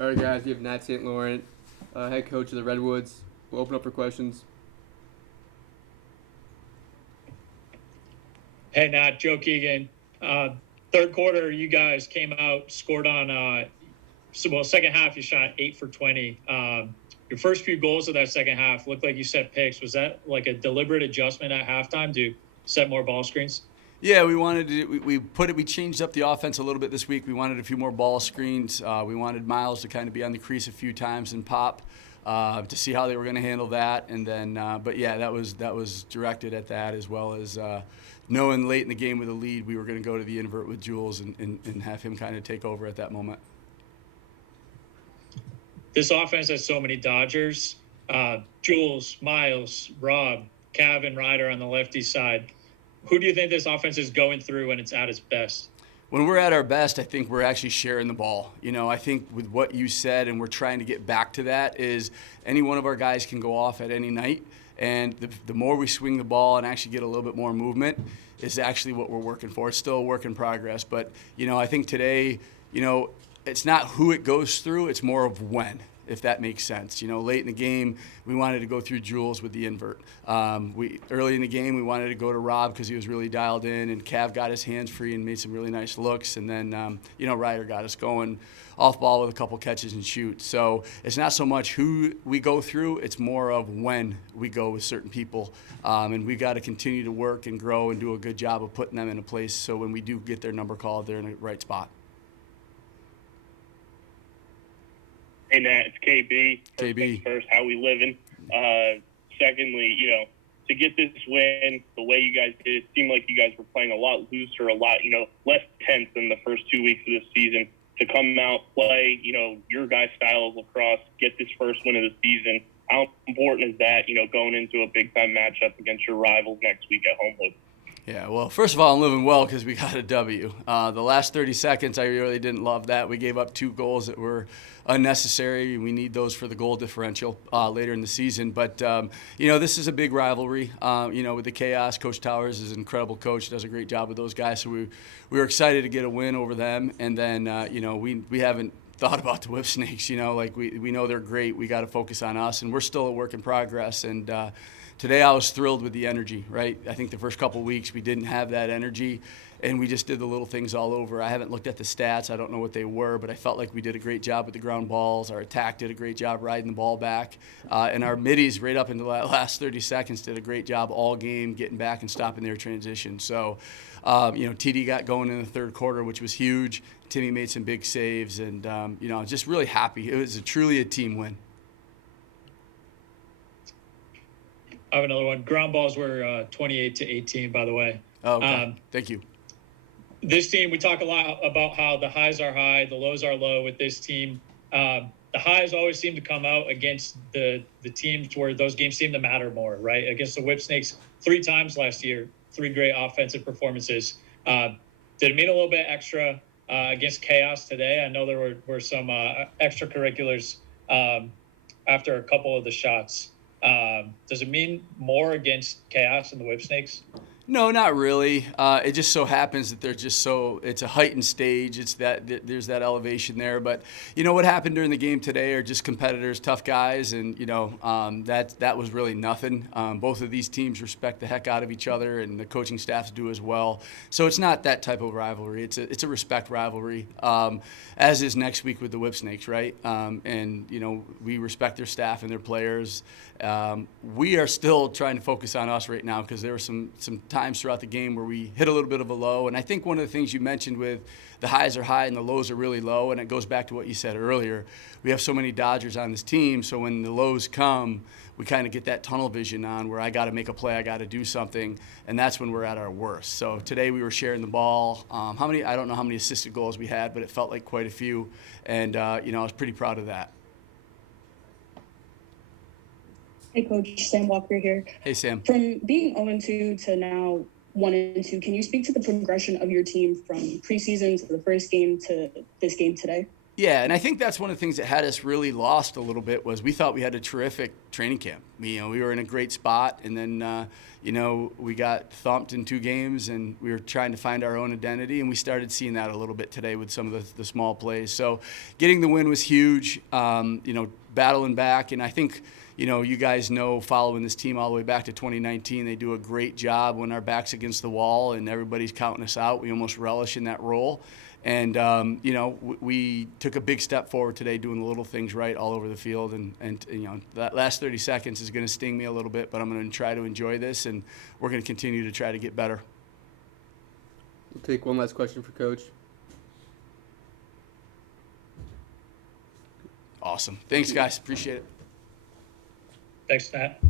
All right, guys, we have Nat St. Laurent, head coach of the Redwoods. We'll open up for questions. Hey, Nat, Joe Keegan. Third quarter, you guys came out, scored on, second half, you shot 8 for 20. Your first few goals of that second half looked like you set picks. Was that like a deliberate adjustment at halftime to set more ball screens? Yeah, we wanted to. We changed up the offense a little bit this week. We wanted a few more ball screens. We wanted Miles to kind of be on the crease a few times and pop to see how they were going to handle that. And then, but yeah, that was directed at that, as well as knowing late in the game with a lead, we were going to go to the invert with Jules and have him kind of take over at that moment. This offense has so many Dodgers. Jules, Miles, Rob, Cav, and Ryder on the lefty side. Who do you think this offense is going through when it's at its best? When we're at our best, I think we're actually sharing the ball. You know, I think with what you said, and we're trying to get back to that, is any one of our guys can go off at any night. And the more we swing the ball and actually get a little bit more movement is actually what we're working for. It's still a work in progress. But, you know, I think today, you know, it's not who it goes through, it's more of when, if that makes sense. You know, late in the game, we wanted to go through Jules with the invert. Early in the game, we wanted to go to Rob because he was really dialed in, and Cav got his hands free and made some really nice looks. And then, you know, Ryder got us going off ball with a couple catches and shoots. So it's not so much who we go through, it's more of when we go with certain people. And we got to continue to work and grow and do a good job of putting them in a place so when we do get their number called, they're in the right spot. Hey, Nat, it's KB. KB. First, how we living? Secondly, you know, to get this win the way you guys did, it seemed like you guys were playing a lot looser, a lot, you know, less tense than the first 2 weeks of the season. To come out, play, you know, your guys' style of lacrosse, get this first win of the season. How important is that, you know, going into a big-time matchup against your rivals next week at Homewood? Yeah, well, first of all, I'm living well because we got a W. The last 30 seconds, I really didn't love that. We gave up 2 goals that were unnecessary. We need those for the goal differential later in the season. But, you know, this is a big rivalry. You know, with the Chaos, Coach Towers is an incredible coach, does a great job with those guys. So we were excited to get a win over them. And then, you know, we haven't thought about the Whip Snakes. You know, like we know they're great. We got to focus on us, and we're still a work in progress. And today I was thrilled with the energy, right? I think the first couple of weeks we didn't have that energy, and we just did the little things all over. I haven't looked at the stats. I don't know what they were, but I felt like we did a great job with the ground balls. Our attack did a great job riding the ball back. And our middies right up into the last 30 seconds did a great job all game getting back and stopping their transition. So, you know, TD got going in the third quarter, which was huge. Timmy made some big saves, and, you know, just really happy. It was truly a team win. I have another one. Ground balls were 28-18, by the way. Oh, okay. Thank you. This team, we talk a lot about how the highs are high, the lows are low with this team. The highs always seem to come out against the teams where those games seem to matter more, right? Against the Whip Snakes 3 times last year, 3 great offensive performances. Did it mean a little bit extra against Chaos today? I know there were some extracurriculars after a couple of the shots. Does it mean more against Chaos and the Whip Snakes? No, not really. It just so happens that they're just so, it's a heightened stage. It's that there's that elevation there. But, you know, what happened during the game today are just competitors, tough guys. And, you know, that was really nothing. Both of these teams respect the heck out of each other, and the coaching staffs do as well. So it's not that type of rivalry. It's a respect rivalry, as is next week with the Whip Snakes, right? And, you know, we respect their staff and their players. We are still trying to focus on us right now because there were some times throughout the game where we hit a little bit of a low. And I think one of the things you mentioned with the highs are high and the lows are really low, and it goes back to what you said earlier. We have so many Dodgers on this team, so when the lows come, we kind of get that tunnel vision on where I got to make a play, I got to do something, and that's when we're at our worst. So today we were sharing the ball. I don't know how many assisted goals we had, but it felt like quite a few, and you know, I was pretty proud of that. Hey, Coach, Sam Walker here. Hey, Sam. From being 0-2 to now 1-2, can you speak to the progression of your team from preseason to the first game to this game today? Yeah, and I think that's one of the things that had us really lost a little bit was we thought we had a terrific training camp. You know, we were in a great spot, and then, you know, we got thumped in 2 games, and we were trying to find our own identity, and we started seeing that a little bit today with some of the small plays. So getting the win was huge, you know, battling back, and I think, you know, you guys know, following this team all the way back to 2019, they do a great job when our back's against the wall and everybody's counting us out. We almost relish in that role. And, you know, we took a big step forward today doing the little things right all over the field. And you know, that last 30 seconds is going to sting me a little bit, but I'm going to try to enjoy this, and we're going to continue to try to get better. We'll take one last question for Coach. Awesome. Thanks, guys. Appreciate it. Thanks, Matt.